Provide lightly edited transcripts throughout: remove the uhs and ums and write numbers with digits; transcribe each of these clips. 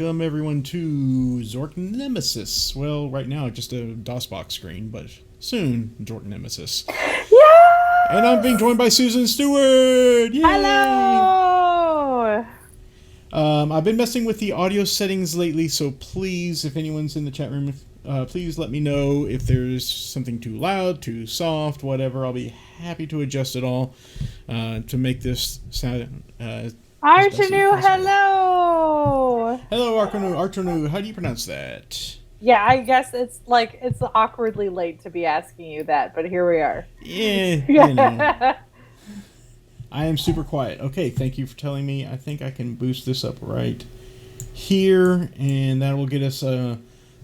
welcome everyone to Zork Nemesis. Well, right now just a DOSBox screen, but soon Zork Nemesis. Yeah! And I'm being joined by Susan Stewart. Yay! Hello! I've been messing with the audio settings lately, so please, if anyone's in the chat room, please let me know if there's something too loud, too soft, whatever. I'll be happy to adjust it all to make this sound Archanu, hello! Hello, Archanu. How do you pronounce that? Yeah, I guess it's awkwardly late to be asking you that, but here we are. Yeah, you know. I am super quiet. Okay, thank you for telling me. I think I can boost this up right here, and that will get us a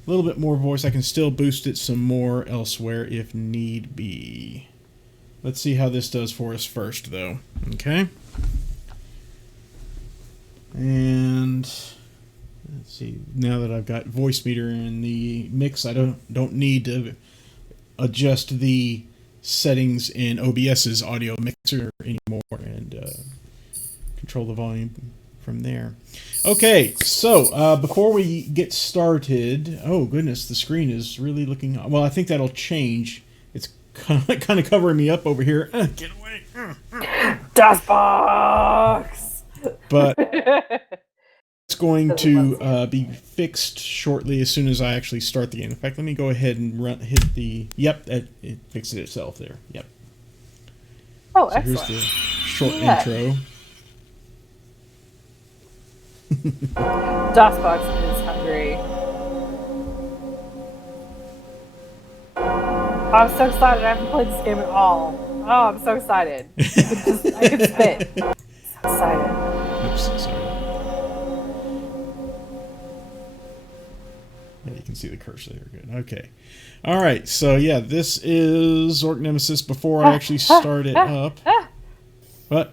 little bit more voice. I can still boost it some more elsewhere if need be. Let's see how this does for us first, though. Okay. And let's see. Now that I've got voice meter in the mix, I don't need to adjust the settings in OBS's audio mixer anymore and control the volume from there. Okay, so before we get started, oh goodness, the screen is really looking. Well, I think that'll change. It's kind of covering me up over here. Get away! DOSBox. But it's going to be fixed shortly as soon as I actually start the game. In fact, let me go ahead and hit the... Yep, it fixed it itself there. Yep. Oh, so excellent. Here's the short intro. DOSBox is hungry. Oh, I'm so excited. I haven't played this game at all. Oh, I'm so excited. I can spit. I'm so excited. Oops, sorry. Yeah, you can see the cursor there. Good. Okay. All right. So yeah, this is Zork Nemesis. Before I actually start it up. What?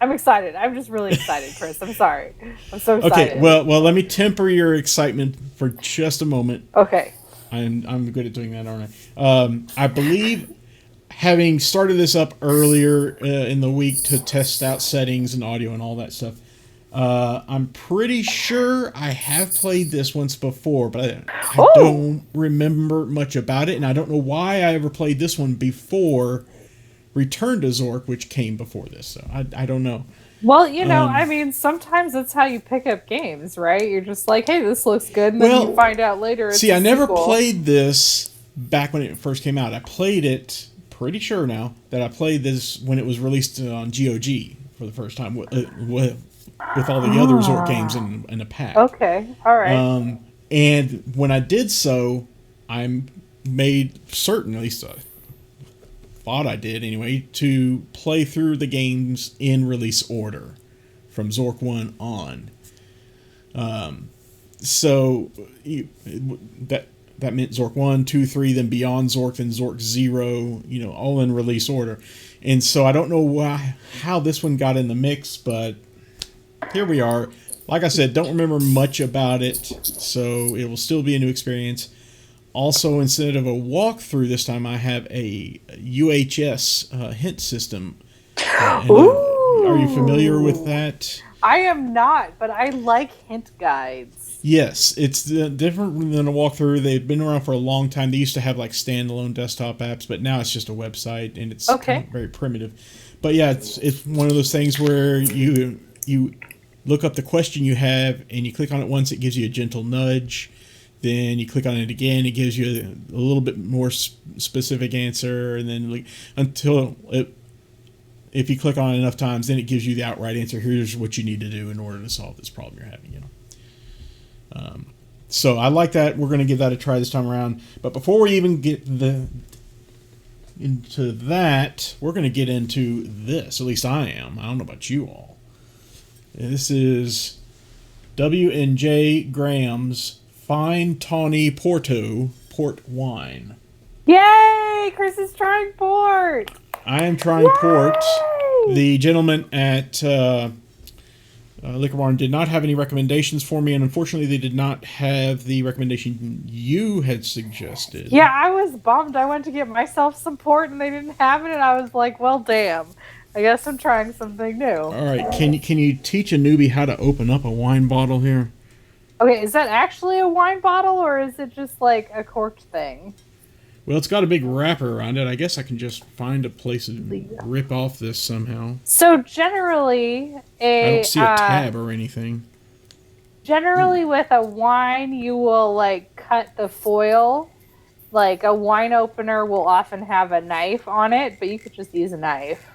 I'm excited. I'm just really excited, Chris. I'm sorry. I'm so excited. Okay. Well, let me temper your excitement for just a moment. Okay. I'm good at doing that, aren't I? I believe, having started this up earlier in the week to test out settings and audio and all that stuff, I'm pretty sure I have played this once before, but I don't remember much about it, and I don't know why I ever played this one before Return to Zork, which came before this, so I don't know. Well, you know, I mean, sometimes that's how you pick up games, right? You're just like, hey, this looks good, and then you find out later it's I never sequel. played this back when it first came out. I played it, pretty sure now, that I played this when it was released on GOG for the first time with all the other Zork games in a pack. Okay, all right. And when I did so, I made certain, at least thought I did anyway, to play through the games in release order from Zork 1 on. So that meant Zork 1, 2, 3, then Beyond Zork, then Zork 0, all in release order. And so I don't know how this one got in the mix, but here we are. Like I said, don't remember much about it, so it will still be a new experience. Also, instead of a walkthrough this time, I have a UHS hint system. Are you familiar with that? I am not, but I like hint guides. Yes, it's different than a walkthrough. They've been around for a long time. They used to have like standalone desktop apps, but now it's just a website, and it's kind of very primitive. But yeah, it's one of those things where you look up the question you have, and you click on it once, it gives you a gentle nudge. Then you click on it again, it gives you a little bit more specific answer, and then if you click on it enough times, then it gives you the outright answer. Here's what you need to do in order to solve this problem you're having. So I like that. We're going to give that a try this time around. But before we even get into that, we're going to get into this. At least I am. I don't know about you all. This is W&J Graham's Fine Tawny Porto Port Wine. Yay! Chris is trying port! I am trying port. The gentleman at Liquor Barn did not have any recommendations for me, and unfortunately they did not have the recommendation you had suggested. Yeah, I was bummed. I went to get myself some port, and they didn't have it, and I was like, well, damn. I guess I'm trying something new. All right, can you teach a newbie how to open up a wine bottle here? Okay, is that actually a wine bottle or is it just like a corked thing? Well, it's got a big wrapper around it. I guess I can just find a place and rip off this somehow. So generally, I don't see a tab or anything. generally with a wine, you will like cut the foil. Like a wine opener will often have a knife on it, but you could just use a knife.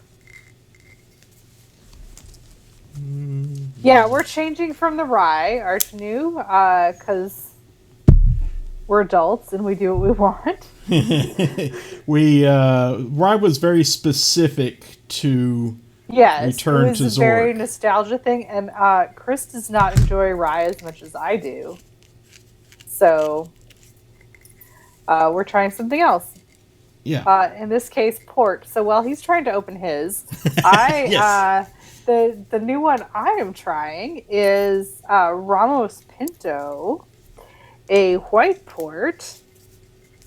Yeah, we're changing from the rye, Archenu, because we're adults and we do what we want. Rye was very specific to return it to was Zork. a very nostalgia thing, and Chris does not enjoy rye as much as I do. So we're trying something else. Yeah. In this case, port. So while he's trying to open his, Yes. The new one I am trying is Ramos Pinto, a white port.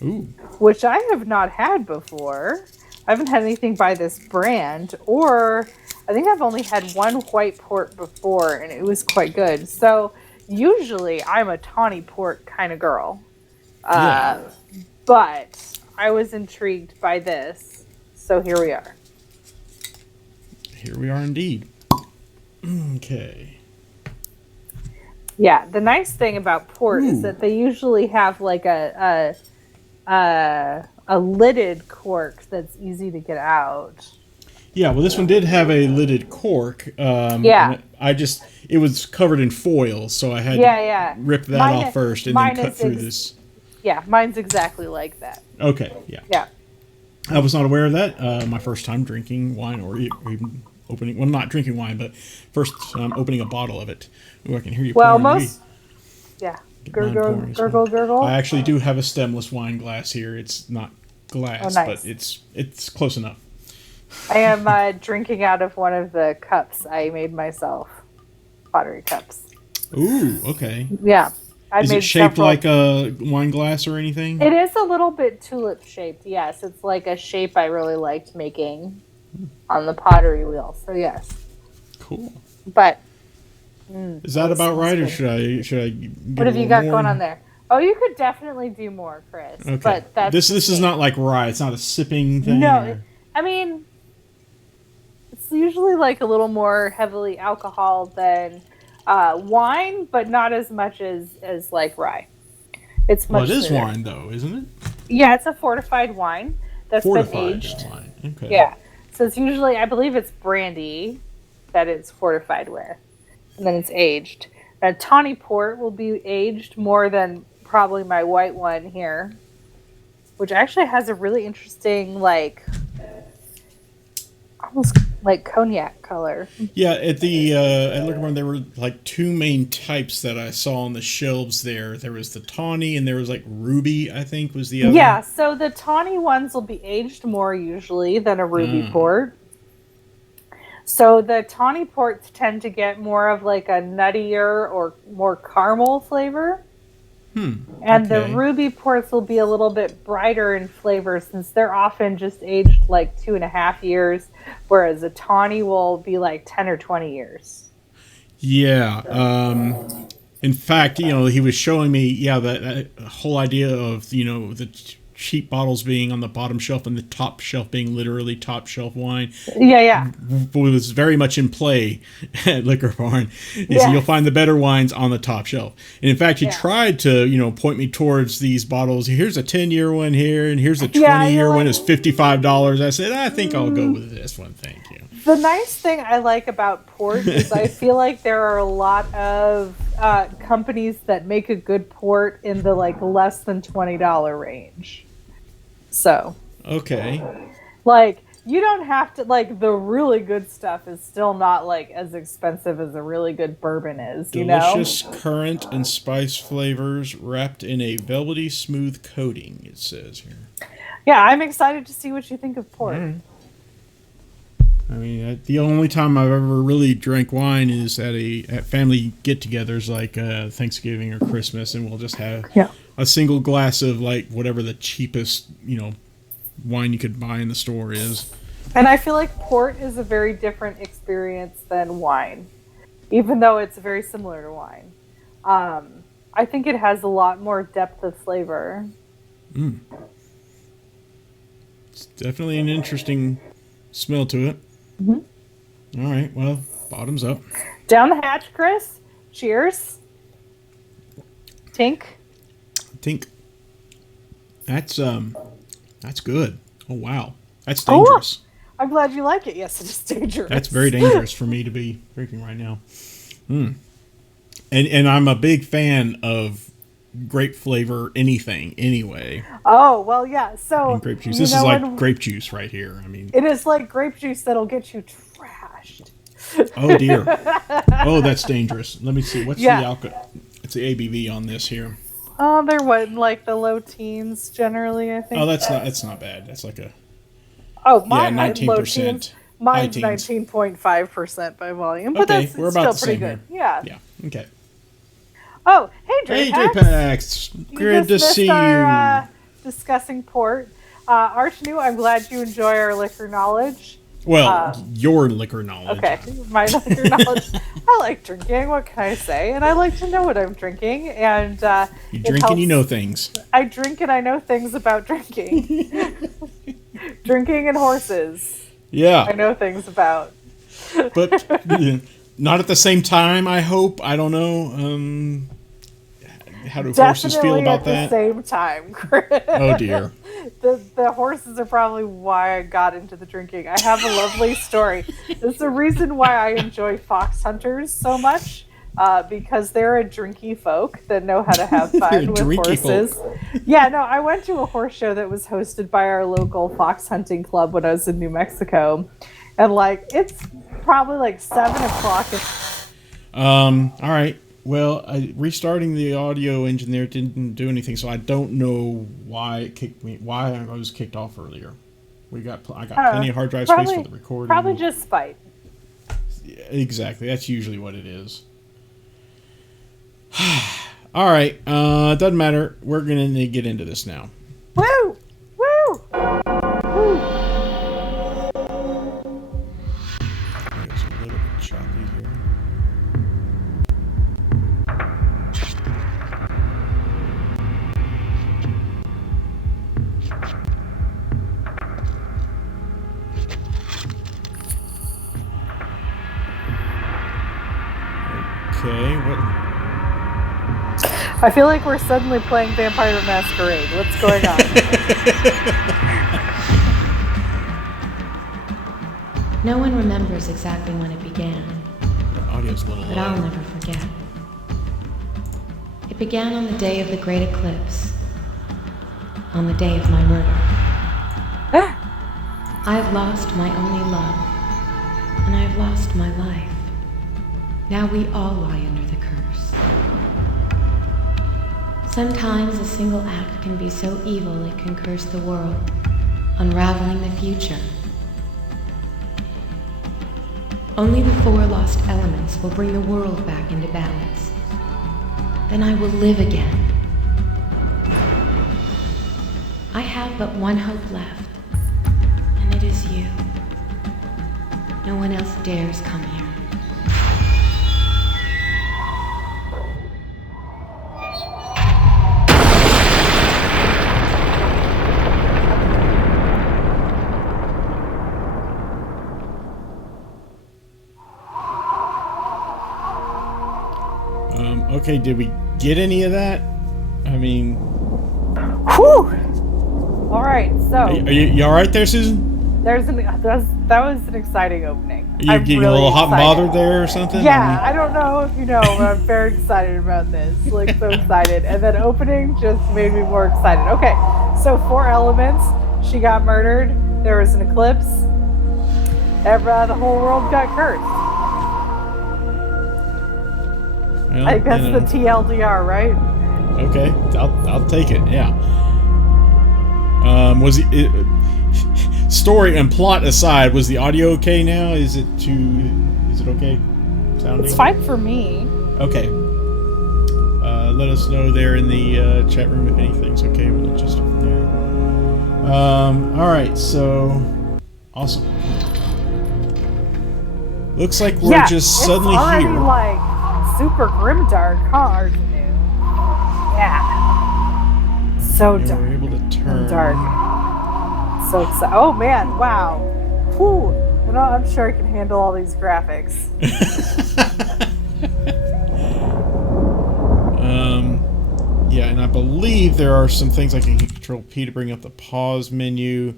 Ooh. Which I have not had before. I haven't had anything by this brand, or I think I've only had one white port before, and it was quite good. So usually I'm a tawny port kind of girl. But I was intrigued by this, so here we are. Here we are indeed. Okay. Yeah, the nice thing about port is that they usually have like a lidded cork that's easy to get out. Yeah, well, this one did have a lidded cork. It was covered in foil, so I had to rip that off first and then cut through this. Yeah, mine's exactly like that. Okay, yeah. Yeah. I was not aware of that. My first time drinking wine, or even opening, well, not drinking wine, but first opening a bottle of it. Ooh, I can hear you pouring. Yeah. Gurgle, gurgle. I actually do have a stemless wine glass here. It's not glass, but it's close enough. I am drinking out of one of the cups I made myself. Pottery cups. Ooh, okay. Yeah. Is it shaped like a wine glass or anything? It is a little bit tulip shaped, yes. It's like a shape I really liked making on the pottery wheel. So yes. Cool. But is that about right, or should I what have you got going on there? Oh, you could definitely do more, Chris. Okay. But that's this is not like rye. It's not a sipping thing. No, I mean, it's usually like a little more heavily alcohol than wine, but not as much as like rye. It's much. Well, it is smoother. wine though, isn't it? Yeah, it's a fortified wine that's been aged. Wine. Okay. Yeah, so it's usually, I believe, it's brandy that it's fortified with, and then it's aged. A tawny port will be aged more than probably my white one here, which actually has a really interesting, like, almost like cognac color. Yeah, at Liquor Barn, there were like two main types that I saw on the shelves there. There was the tawny, and there was like ruby, I think, was the other. Yeah, so the tawny ones will be aged more usually than a ruby port. So the tawny ports tend to get more of like a nuttier or more caramel flavor. And the ruby ports will be a little bit brighter in flavor since they're often just aged like 2.5 years, whereas a tawny will be like 10 or 20 years. Yeah. In fact, he was showing me, that whole idea of, the cheap bottles being on the bottom shelf and the top shelf being literally top shelf wine. Yeah. It was very much in play at Liquor Barn. You'll find the better wines on the top shelf. And in fact, he tried to, point me towards these bottles. Here's a 10-year one here, and here's a 20-year one. It's $55. I said, I think I'll go with this one. Thank you. The nice thing I like about port is I feel like there are a lot of companies that make a good port in the like less than $20 range. So. Okay. Like, you don't have to, like, the really good stuff is still not, like, as expensive as a really good bourbon is, Delicious currant and spice flavors wrapped in a velvety smooth coating, it says here. Yeah, I'm excited to see what you think of port. I mean, the only time I've ever really drank wine is at family get-togethers like Thanksgiving or Christmas, and we'll just have a single glass of like whatever the cheapest wine you could buy in the store is. And I feel like port is a very different experience than wine, even though it's very similar to wine. I think it has a lot more depth of flavor. It's definitely an interesting smell to it. All right, well, bottoms up. Down the hatch, Chris. Cheers. Tink. Tink. That's good. Oh wow, that's dangerous. Oh, I'm glad you like it. Yes, it is dangerous. That's very dangerous for me to be drinking right now. And I'm a big fan of grape flavor anything anyway. Oh, well, yeah. So and grape juice. This is like grape juice right here. I mean, it is like grape juice that'll get you trashed. Oh dear. Oh, that's dangerous. Let me see. What's the alcohol? It's the ABV on this here. Oh, they're what, in like the low teens generally, I think. Oh, that's not bad. That's like a mine 19%. Mine's 19.5% by volume, but okay, that's we're about still pretty good. Here. Yeah. Okay. Oh, hey, JPEX. Good to see you. Discussing port. Archnew, I'm glad you enjoy our liquor knowledge. Well, your liquor knowledge. Okay, my liquor knowledge. I like drinking. What can I say? And I like to know what I'm drinking. And you drink and you know things. I drink and I know things about drinking. Drinking and horses. Yeah, I know things about. But not at the same time. I hope. I don't know. How do horses feel about that? At the same time, Chris. Oh dear. The horses are probably why I got into the drinking. I have a lovely story. There's a reason why I enjoy fox hunters so much, because they're a drinky folk that know how to have fun with horses. Folk. Yeah, no, I went to a horse show that was hosted by our local fox hunting club when I was in New Mexico, and like it's probably like 7:00. All right. Well, restarting the audio engine there didn't do anything, so I don't know why it kicked me. Why I was kicked off earlier. I got plenty of hard drive space for the recording. Probably just spite. Yeah, exactly. That's usually what it is. All right. Doesn't matter. We're gonna get into this now. Woo! Woo! Woo! It's a little bit choppy here. Okay, what? I feel like we're suddenly playing Vampire the Masquerade. What's going on? No one remembers exactly when it began. The audio's a little but I'll never forget. It began on the day of the Great Eclipse. On the day of my murder. I've lost my only love. And I've lost my life. Now we all lie under the curse. Sometimes a single act can be so evil it can curse the world, unraveling the future. Only the 4 lost elements will bring the world back into balance. Then I will live again. I have but one hope left, and it is you. No one else dares come here. Okay, did we get any of that? I mean... Whew! Alright, so... Are you alright there, Susan? That was an exciting opening. Are you getting really a little hot and bothered there or something? Yeah, I don't know if you know, but I'm very excited about this. Like, so excited. And then opening just made me more excited. Okay, so 4 elements. She got murdered. There was an eclipse. The whole world got cursed. Well, I guess the TLDR, right? Okay, I'll take it. Yeah. Was story and plot aside, was the audio okay now? Is it okay sounding? It's fine for me. Okay. Let us know there in the chat room if anything's okay with it. Just there. All right. So awesome. Looks like we're just suddenly it's already here. Like super grimdark, huh, Arjanu? So And dark. we're able to turn. Dark. So excited. Oh man, wow. Whew. You know, I'm sure I can handle all these graphics. Yeah, and I believe there are some things I can control P to bring up the pause menu.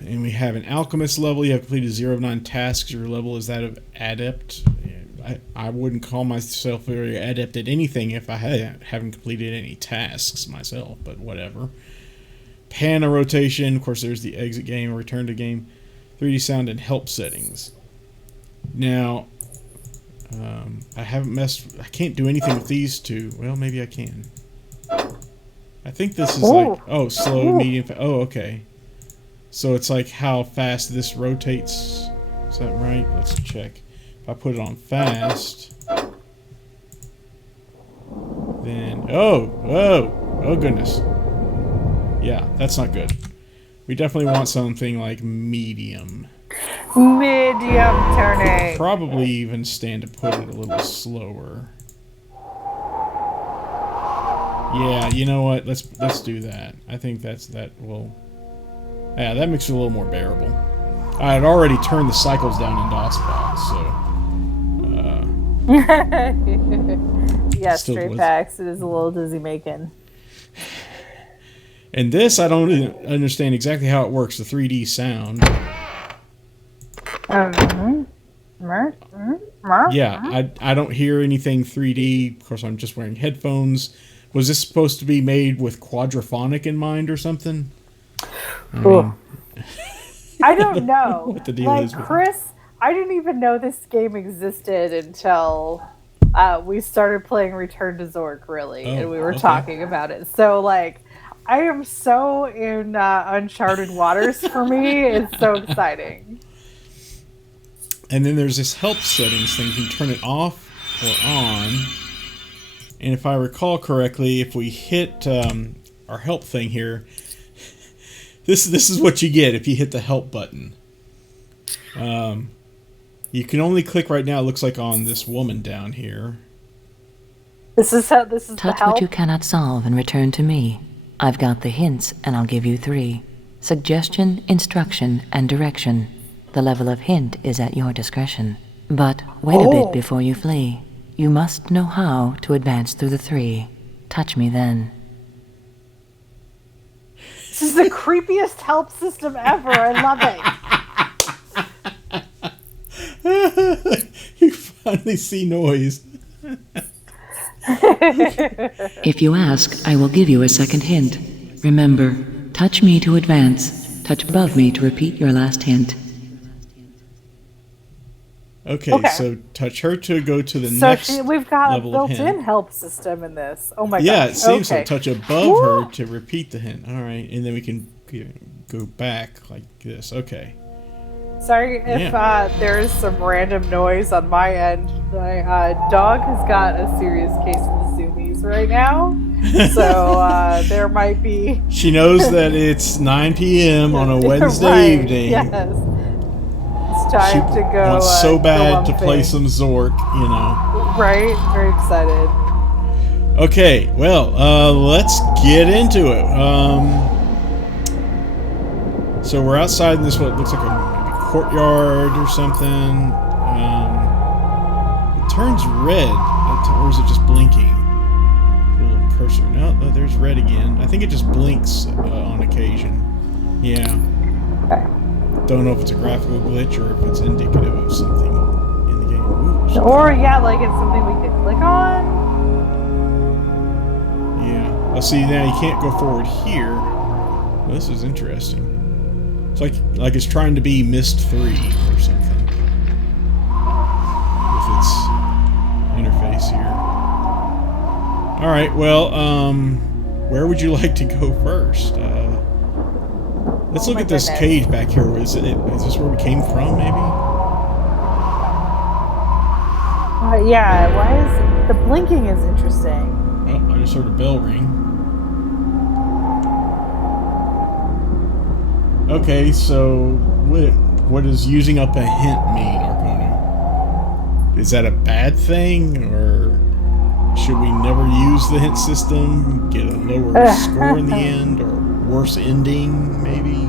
And we have an alchemist level. You have completed 0 of 9 tasks. Your level is that of adept. I wouldn't call myself very adept at anything if I haven't completed any tasks myself, but whatever. Pana rotation. Of course, there's the exit game, return to game. 3D sound and help settings. Now, I can't do anything with these two. Well, maybe I can. I think this is slow, medium. Okay. So it's like how fast this rotates. Is that right? Let's check. If I put it on fast, then oh goodness. Yeah, that's not good. We definitely want something like medium. Medium turning. Probably even stand to put it a little slower. Yeah, you know what? Let's do that. I think that will. Yeah, that makes it a little more bearable. I had already turned the cycles down in DOSBox, so. Yeah, straight facts. It is a little dizzy making. And this, I don't understand exactly how it works. The 3D sound. Yeah, I don't hear anything 3D. Of course, I'm just wearing headphones. Was this supposed to be made with quadraphonic in mind or something? I don't know. What the deal is with Chris, I didn't even know this game existed until we started playing Return to Zork, really, and we were talking about it. So, I am so in uncharted waters for me. It's so exciting. And then there's this help settings thing. You can turn it off or on. And if I recall correctly, if we hit our help thing here, this is what you get if you hit the help button. You can only click right now. It looks like on this woman down here. This is Touch the help. what you cannot solve and return to me. I've got the hints, and I'll give you 3: suggestion, instruction, and direction. The level of hint is at your discretion. But wait a bit before you flee. You must know how to advance through the 3. Touch me then. This is the creepiest help system ever. I love it. You finally see noise. If you ask, I will give you a second hint. Remember, touch me to advance. Touch above me to repeat your last hint. Okay, so touch her to go to the next level. So we've got a of built-in hint. help system in this. Oh my god. Yeah, it seems so. Okay. Touch above her to repeat the hint. All right, and then we can go back like this. Okay. Sorry if there's some random noise on my end. My dog has got a serious case of the zoomies right now. So there might be... She knows that it's 9 p.m. on a Wednesday evening. Yes. It's time to go. Wants so bad to play some Zork, you know. Right? Very excited. Okay, well, let's get into it. So we're outside in this, what looks like a maybe courtyard or something. It turns red, or is it just blinking? A little cursor. No, there's red again. I think it just blinks on occasion. Yeah. Okay. Don't know if it's a graphical glitch or if it's indicative of something in the game. Ooh, or yeah, like it's something we could click on. Yeah. Well, see, now you can't go forward here. Well, this is interesting. It's like it's trying to be Myst 3 or something. With its interface here. Alright, well, where would you like to go first? Let's look at this cage back here. Is this where we came from, maybe? Yeah, why is the blinking is interesting. Oh, I just heard a bell ring. Okay, so what does using up a hint mean, Arcona? Is that a bad thing, or should we never use the hint system? Get a lower score in the end, or worse ending, maybe?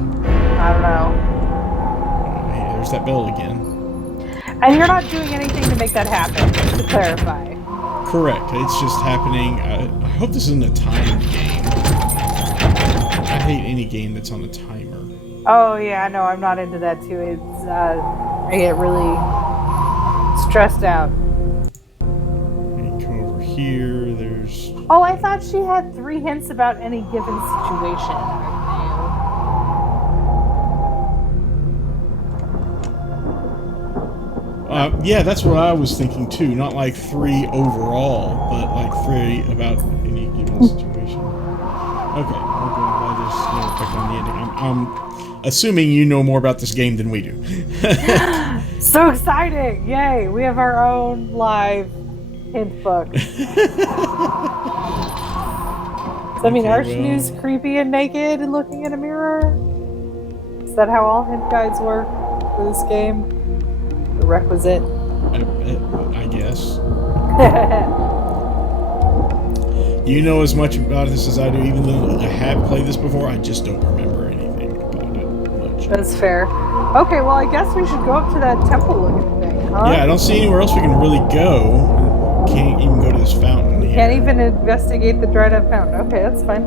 I don't know. Hey, there's that bell again. And you're not doing anything to make that happen, just to clarify. Correct. It's just happening. I hope this isn't a timed game. I hate any game that's on a timer. Oh yeah, no, I'm not into that too. It's I get really stressed out. And come over here. There's. Oh, I thought she had 3 hints about any given situation. Yeah, that's what I was thinking too. Not like 3 overall, but like 3 about any given situation. Okay, we're going to just pick on the ending. I'm assuming you know more about this game than we do. So exciting! Yay! We have our own live hint book. So, I mean, Archnews creepy and naked and looking in a mirror? Is that how all hint guides work for this game? The requisite? I guess. You know as much about this as I do, even though I have played this before, I just don't remember anything about it much. That's fair. Okay, well, I guess we should go up to that temple-looking thing, huh? Yeah, I don't see anywhere else we can really go. Can't even go to this fountain here. Can't even investigate the dried-up fountain. Okay, that's fine.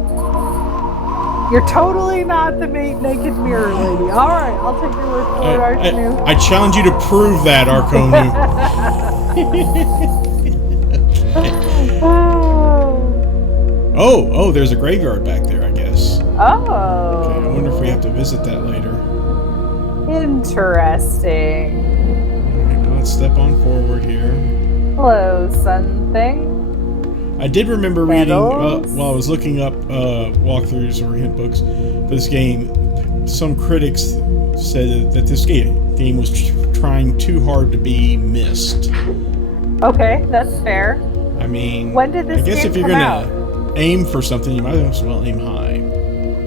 You're totally not the naked mirror lady. All right, I'll take your word for it, Archnew. I challenge you to prove that, Archonu. Oh, there's a graveyard back there, I guess. Oh. Okay, I wonder if we have to visit that later. Interesting. Alright, well, let's step on forward here. Hello, sun thing. I did remember reading, Candles. while I was looking up walkthroughs or hint books for this game, some critics said that this game was trying too hard to be missed. Okay, that's fair. I mean, When did this I guess game if you're come gonna aim for something, you might as well aim high.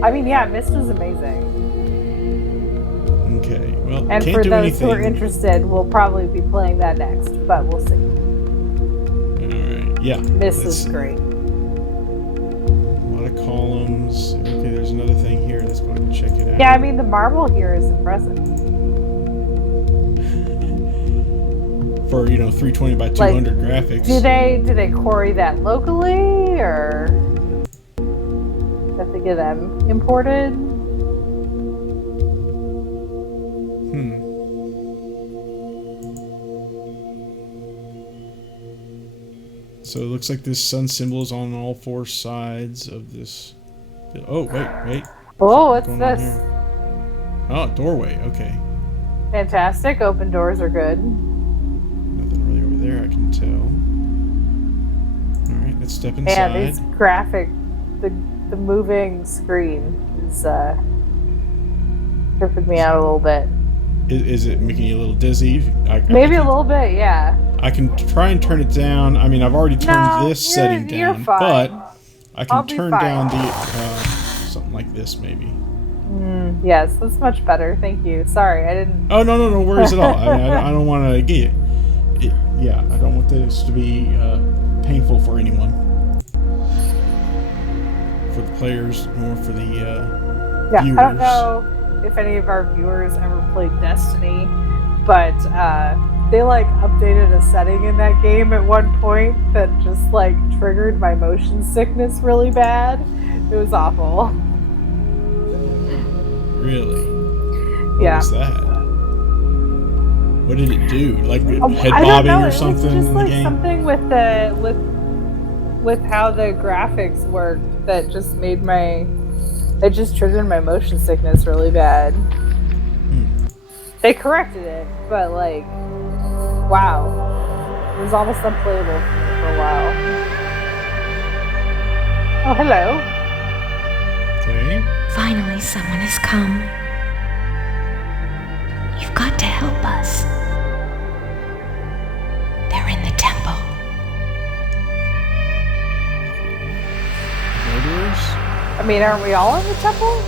I mean, yeah, Mist was amazing. Okay, well, And can't for do those anything. who are interested, we'll probably be playing that next, but we'll see. Alright, yeah. Mist let's is see. great. A lot of columns. Okay, there's another thing here. Let's go ahead and check it out. Yeah, I mean, the marble here is impressive. For, 320 by 200 graphics. Do they quarry that locally, or have to get them imported? So it looks like this sun symbol is on all 4 sides of this. Oh, wait. Oh, what's going on this? here? Oh, doorway. Okay. Fantastic. Open doors are good. Nothing really over there, I can tell. Alright, let's step inside. Yeah, these graphic, the moving screen is tripping me out a little bit. Is it making you a little dizzy? Maybe a little bit, yeah. I can try and turn it down. I mean, I've already turned this setting you're down, fine. but I I'll can be turn fine. down the something like this maybe. Yes, that's much better. Thank you. Sorry, I didn't. Oh no worries at all. I mean, I don't want to get it. Yeah, I don't want this to be painful for anyone, for the players or for the Yeah, viewers. I don't know if any of our viewers ever played Destiny, but they updated a setting in that game at one point that just triggered my motion sickness really bad. It was awful. Really? What Yeah. was that? What did it do? Like head I don't bobbing know. or something It was in just the game? something with how the graphics worked that just made it just triggered my motion sickness really bad. They corrected it, but wow, it was almost unplayable for a while. Oh, hello. Okay. Finally, someone has come. You've got to help us. They're in the temple. Murderers? I mean, aren't we all in the temple?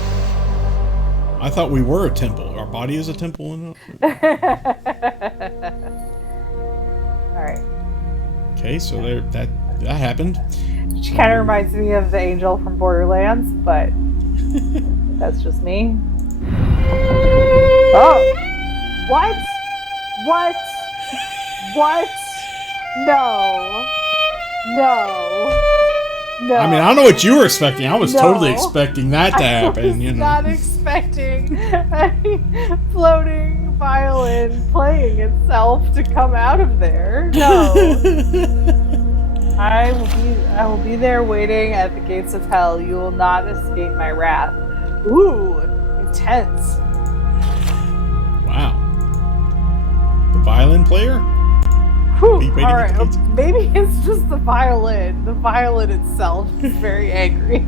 I thought we were a temple. Our body is a temple. Alright. Okay, so that's that happened. She kind of reminds me of the angel from Borderlands, but that's just me. Oh! What? What? What? No. No. No. I mean, I don't know what you were expecting. I was totally expecting that to happen. I was not expecting a floating violin playing itself to come out of there. No. I will be there waiting at the gates of hell. You will not escape my wrath. Ooh, intense. Wow. The violin player? Whew, all right, maybe it's just the violin. The violin itself is very angry.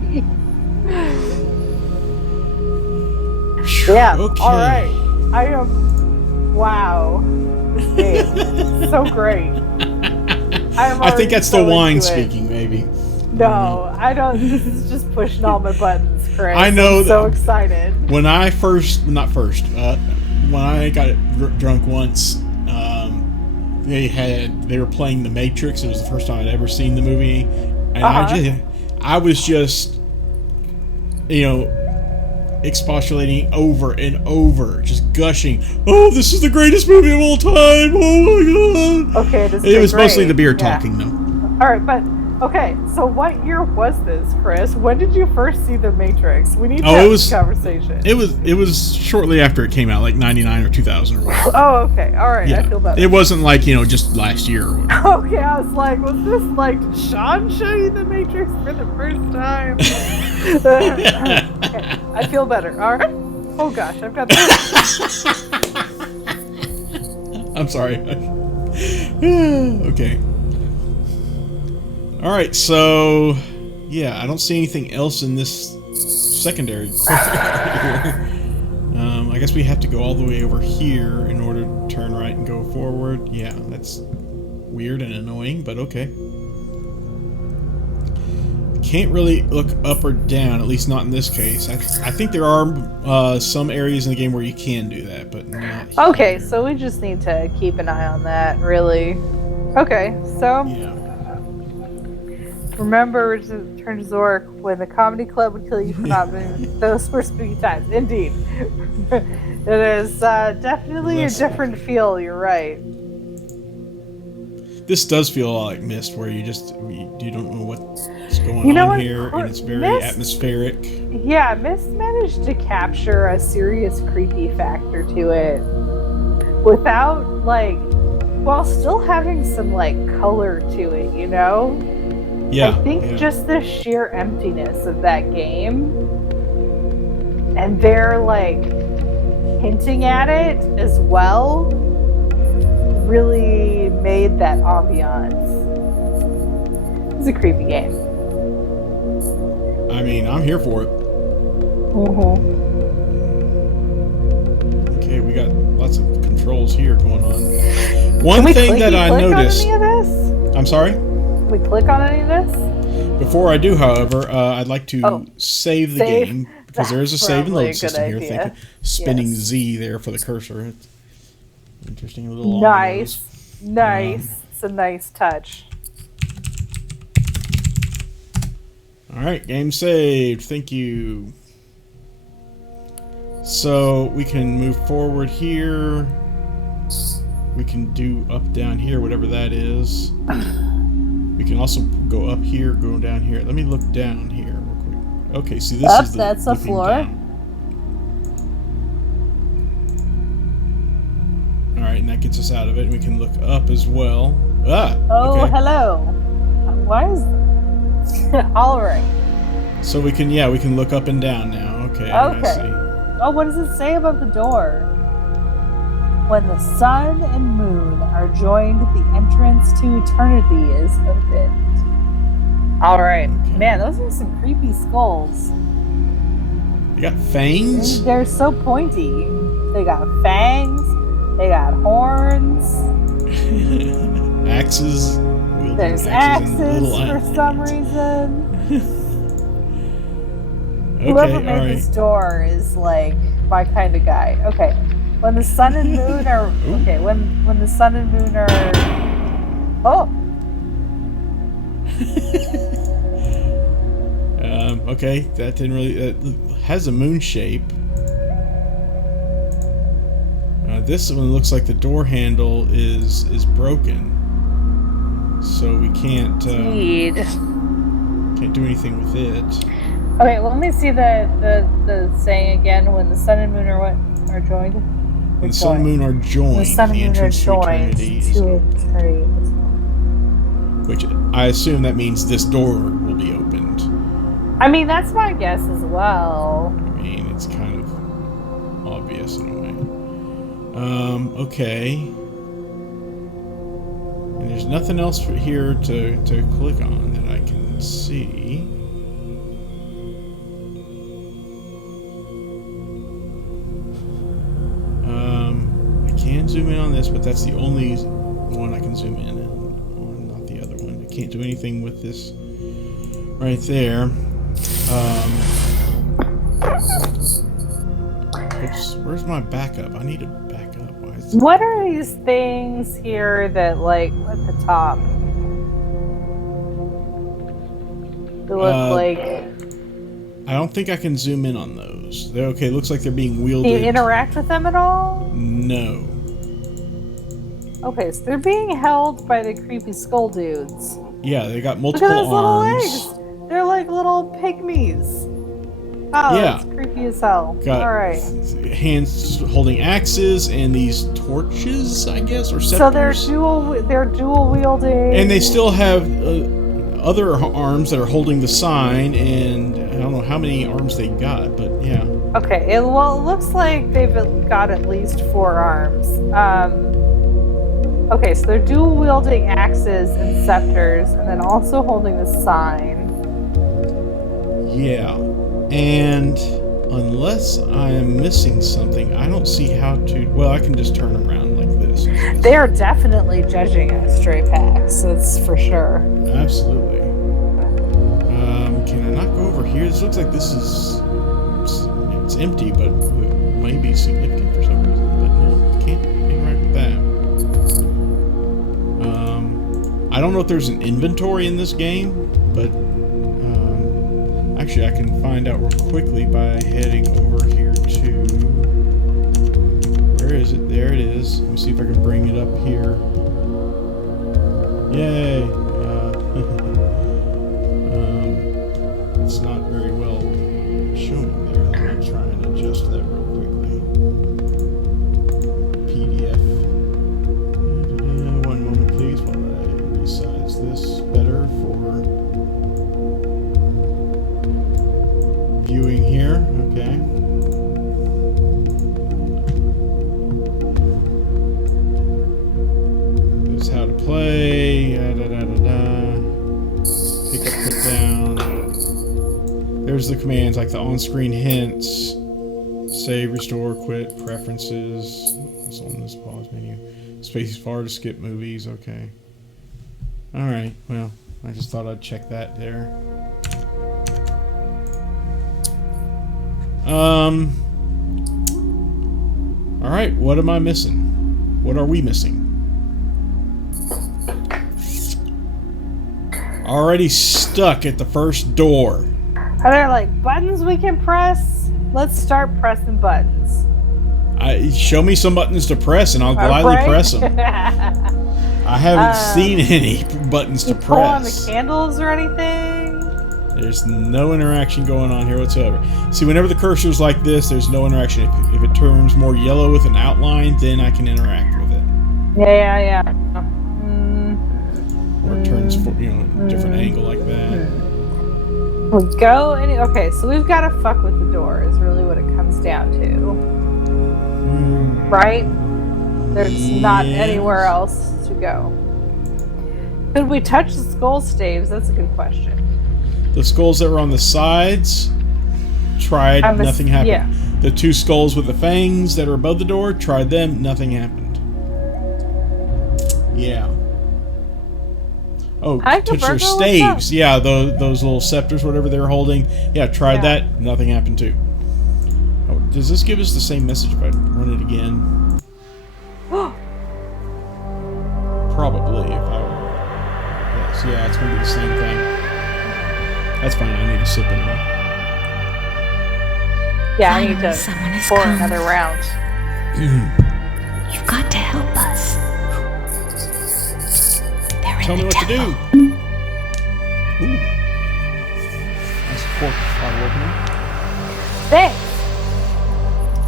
Yeah, okay. all right. I am... Wow. This game is so great. I think that's the wine speaking, maybe. No, I don't. This is just pushing all my buttons, Chris. I know. I'm so excited. When I when I got drunk once, they were playing The Matrix. It was the first time I'd ever seen the movie, and I was just, expostulating over and over, just gushing. Oh, this is the greatest movie of all time! Oh my god! Okay, it was mostly the beer talking, though. All right, but okay. So, what year was this, Chris? When did you first see The Matrix? We need to have this conversation. It was shortly after it came out, like 99 or 2000 or whatever. Oh, okay. All right, yeah. I feel better. It wasn't like just last year or whatever. Okay, I was like, was this like Sean show you The Matrix for the first time? Okay, I feel better. All right. Oh gosh, I've got this. I'm sorry. Okay. All right, so yeah, I don't see anything else in this secondary. I guess we have to go all the way over here in order to turn right and go forward. Yeah, that's weird and annoying, but okay. Can't really look up or down, at least not in this case. I think there are some areas in the game where you can do that, but not okay, here. so we just need to keep an eye on that, really. Okay, so remember to turn to Zork when the comedy club would kill you for not being those were spooky times. Indeed. It is definitely a different feel, you're right. This does feel a lot like Myst, where you don't know what's going on here, and it's very atmospheric. Yeah, Myst managed to capture a serious creepy factor to it without, while still having some, color to it, Yeah. I think just the sheer emptiness of that game, and they're, hinting at it as well, really made that ambiance. It's a creepy game. I mean, I'm here for it. Okay, we got lots of controls here going on. One thing that I noticed. On any of this? I'm sorry? Can we click on any of this? Before I do, however, I'd like to save the game, because there is a save and load system here. Think of spinning Z there for the cursor. It's interesting little. Nice. It's a nice touch. All right, game saved. Thank you. So we can move forward here. We can do up, down here, whatever that is. We can also go up here, go down here. Let me look down here real quick. Okay, see this is the that's the floor. Down. All right, and that gets us out of it. We can look up as well. Oh, hello. Why is... All right. So we can look up and down now. Okay. I see. Oh, what does it say above the door? When the sun and moon are joined, the entrance to eternity is opened. All right. Okay. Man, those are some creepy skulls. They got fangs? They're so pointy. They got fangs. They got horns. Axes. There's axes for some reason. Whoever made this door is my kind of guy. Okay. When the sun and moon are when the sun and moon are Okay, that didn't really... That has a moon shape. This one looks like the door handle is broken. So we can't... Indeed. Can't do anything with it. Okay, well, let me see the saying again. When the sun and moon are what? Are joined? When the sun and moon are joined, the sun and moon are entrance to joined. eternity is open. Which I assume that means this door will be opened. I mean, that's my guess as well. I mean, it's kind of obvious in a way. Okay. And there's nothing else here to click on that I can see. I can zoom in on this, but that's the only one I can zoom in on, not the other one. I can't do anything with this right there. Oops, where's my backup? I need a backup. What are these things here that, like, at the top? They look like... I don't think I can zoom in on those. They're okay. Looks like they're being wielded. Can you interact with them at all? No. Okay, so they're being held by the creepy skull dudes. Yeah, they got multiple Look at those arms. little legs. They're like little pygmies. Oh, yeah. That's creepy as hell. Got all right. Hands holding axes and these torches, I guess, or scepters. So they're dual wielding. And they still have other arms that are holding the sign, and I don't know how many arms they got, but yeah. Okay, it looks like they've got at least 4 arms. Okay, so they're dual wielding axes and scepters, and then also holding the sign. Yeah, and unless I am missing something, I don't see how to... Well, I can just turn around like this. They are definitely judging us, Stray Packs, that's for sure. Absolutely. Can I not go over here? This looks like this is... It's empty, but it may be significant for some reason. But no, can't interact with that. I don't know if there's an inventory in this game, but... Actually, I can find out real quickly by heading over here to... Where is it? There it is. Let me see if I can bring it up here. Yay! It's not very well shown there. Let me try and adjust that real quickly. PDF. One moment, please, while I resize this better for viewing here. Okay. There's how to play. Pick up, put down. There's the commands, like the on-screen hints, save, restore, quit, preferences. It's on this pause menu. Space bar to skip movies. Okay. All right. Well, I just thought I'd check that there. All right. What am I missing? What are we missing? Already stuck at the first door. Are there like buttons we can press? Let's start pressing buttons. Show me some buttons to press, and I'll gladly press them. I haven't seen any buttons to press. Pull on the candles or anything? There's no interaction going on here whatsoever. See, whenever the cursor's like this, there's no interaction. If it turns more yellow with an outline, then I can interact with it. Yeah. Or it turns, different angle like that. We go any... Okay, so we've got to fuck with the door is really what it comes down to. Right? There's not anywhere else to go. Could we touch the skull staves? That's a good question. The skulls that were on the sides, tried, nothing happened. Yeah. The 2 skulls with the fangs that are above the door, tried them, nothing happened. Yeah. Oh, touch their staves. Yeah, those little scepters, whatever they were holding. Yeah, tried that. Nothing happened too. Oh, does this give us the same message if I run it again? Probably, if I... Yes. So yeah, it's gonna be the same thing. That's fine. I need a sip anyway. Yeah, I need Finally, to someone has pour come. another round. You've got to help us. They're Tell in me the what to do. temple. Ooh. Nice cork bottle opener. Thanks.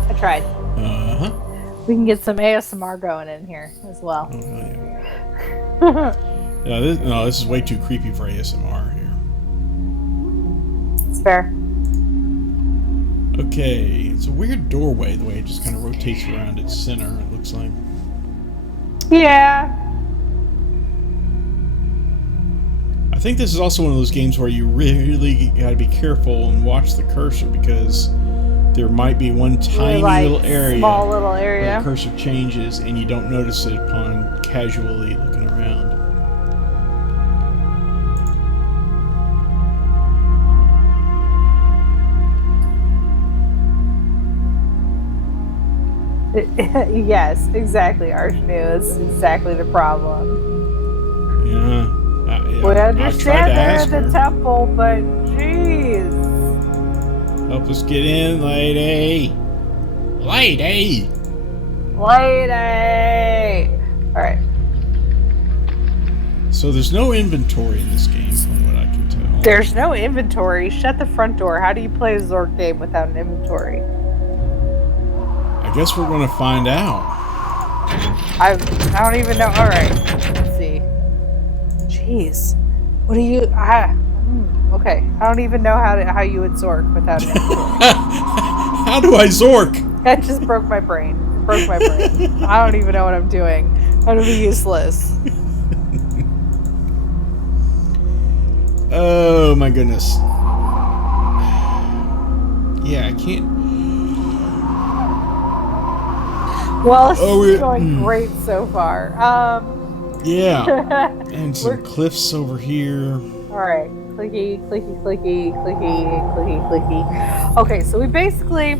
I tried. Uh-huh. We can get some ASMR going in here as well. Oh, hell yeah. This is way too creepy for ASMR here. It's fair. Okay, it's a weird doorway, the way it just kind of rotates around its center, it looks like. Yeah. I think this is also one of those games where you really gotta be careful and watch the cursor, because there might be one tiny little area Small little where area. the cursor changes and you don't notice it upon casually looking around. Yes, exactly. Archnew is exactly the problem. Yeah. We I've tried understand to they're ask in the her. temple, but jeez. Help us get in, lady. Lady! Lady! Alright. So there's no inventory in this game, from what I can tell. There's no inventory. Shut the front door. How do you play a Zork game without an inventory? I guess we're gonna find out. I don't even know. Alright. Let's see. Jeez. What do you... okay. I don't even know how you would Zork without an inventory. How do I Zork? That just broke my brain. It broke my brain. I don't even know what I'm doing. I'm gonna be useless. Oh my goodness. Yeah, I can't. Well, it's going great so far. Yeah. And some cliffs over here. Alright. Clicky, clicky, clicky, clicky, clicky, clicky. Okay, so we basically...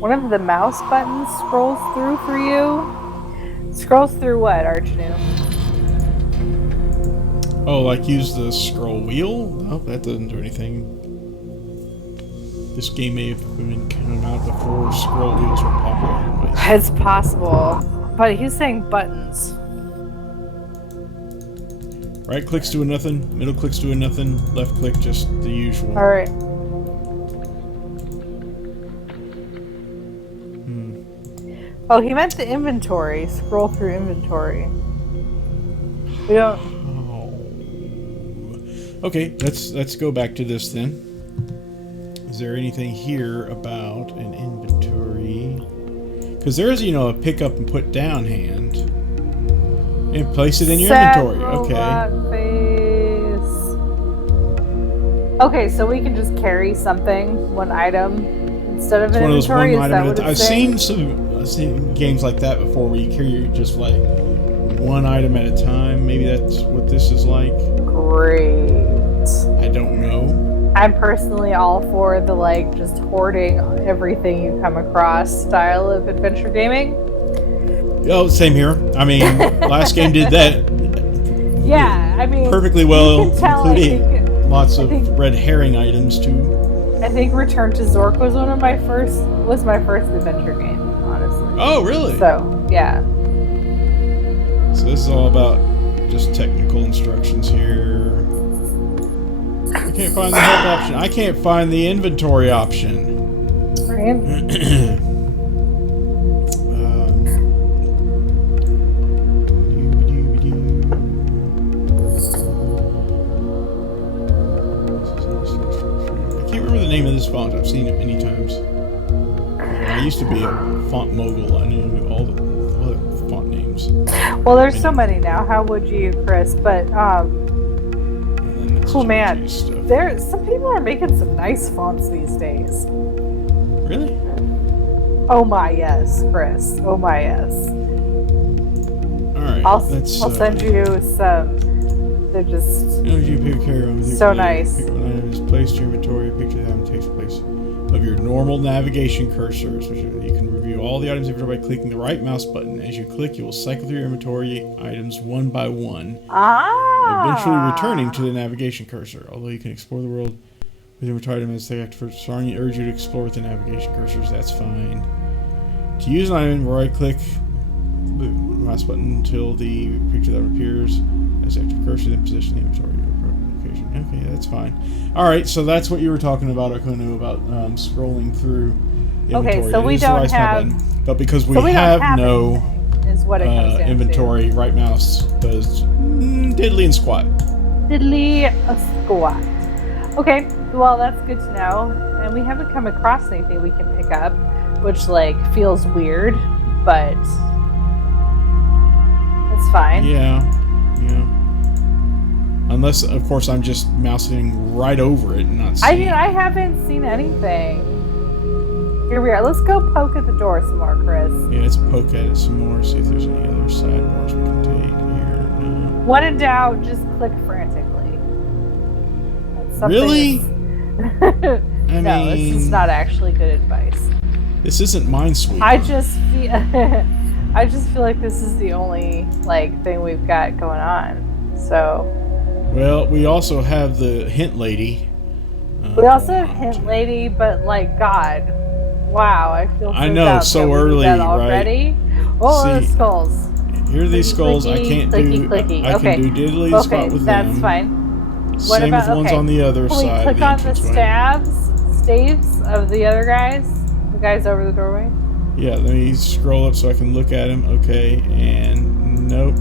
One of the mouse buttons scrolls through for you. Scrolls through what, Archnew? Oh, like use the scroll wheel? Nope, that doesn't do anything. This game may have been coming out before scroll wheels were popular. It's possible. But he's saying buttons. Right click's doing nothing, middle click's doing nothing, left click just the usual. Alright. Oh, he meant the inventory. Scroll through inventory. We don't... Oh. Okay, let's go back to this then. Is there anything here about an inventory? Because there's, a pick up and put down hand. And place it in your inventory. Okay. Face. Okay, so we can just carry something, one item, instead of an One of those inventory. one Is that item. what it's I've saying? seen games like that before, where you carry just like one item at a time. Maybe that's what this is like. Great. I don't know. I'm personally all for the just hoarding everything you come across style of adventure gaming. Oh, same here. I mean, last game did that. Yeah, I mean Perfectly well, you can tell, including lots of red herring items too. I think Return to Zork was my first adventure game, honestly. Oh, really? So, yeah. So this is all about just technical instructions here. I can't find the help option. I can't find the inventory option. Right? I can't remember the name of this font. I've seen it many times. I used to be a font mogul. I knew all the font names. Well, there's so many now. How would you, Chris? But oh man, some people are making some nice fonts these days. Really? Oh my yes, Chris. Oh my yes. All right. I'll send you some. They're just so nice. Pick one item is placed in your inventory. A picture of them takes place. of your normal navigation cursors. You can review all the items inventory by clicking the right mouse button. As you click, you will cycle through your inventory items one by one, eventually returning to the navigation cursor. Although you can explore the world with inventory items as they activate, I urge you to explore with the navigation cursors. That's fine. To use an item, right-click the mouse button until the picture that appears as active cursor, then position the inventory location. Okay, that's fine. All right, so that's what you were talking about, Akunu, about scrolling through inventory. Okay, so we don't have, but because we have no is what it comes down inventory, to. right mouse does diddly and squat. Diddly a squat. Okay, well that's good to know, and we haven't come across anything we can pick up, which like feels weird, but that's fine. Yeah. Unless, of course, I'm just mousing right over it and not seeing. I haven't seen anything. Here we are. Let's go poke at the door some more, Chris. Yeah, let's poke at it some more, see if there's any other side doors we can take here. No. When in doubt, just click frantically. Really? No, this is not actually good advice. This isn't Minesweeper. I just feel like this is the only thing we've got going on. So. Well, we also have the hint lady. We also have hint lady, but God, wow, I feel so I know, dumb so that we did early, that already. right? Oh, See, the skulls. Here are these skulls. I can't do. Clicky. I can do diddly and squat with them. That's fine. Same with the ones on the other Can side. we click on the staves of the other guys? The guys over the doorway? Yeah, let me scroll up so I can look at them. Okay, and nope.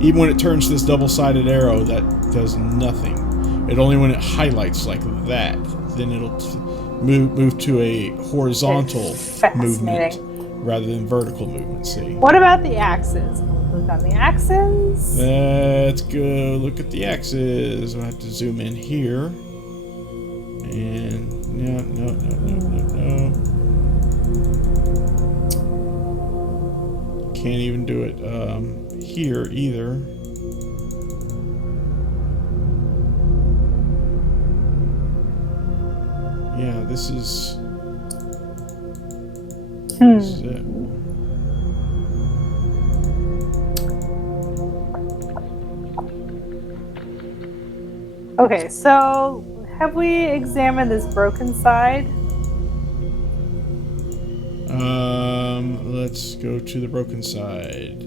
Even when it turns to this double-sided arrow, that does nothing. It only when it highlights like that, then it'll move to a horizontal movement rather than vertical movement. See? What about the axes? Can we click on the axes? Let's go look at the axes. I'll have to zoom in here. And no. Can't even do it here either. Yeah, this is it. Okay, so have we examined this broken side? Let's go to the broken side.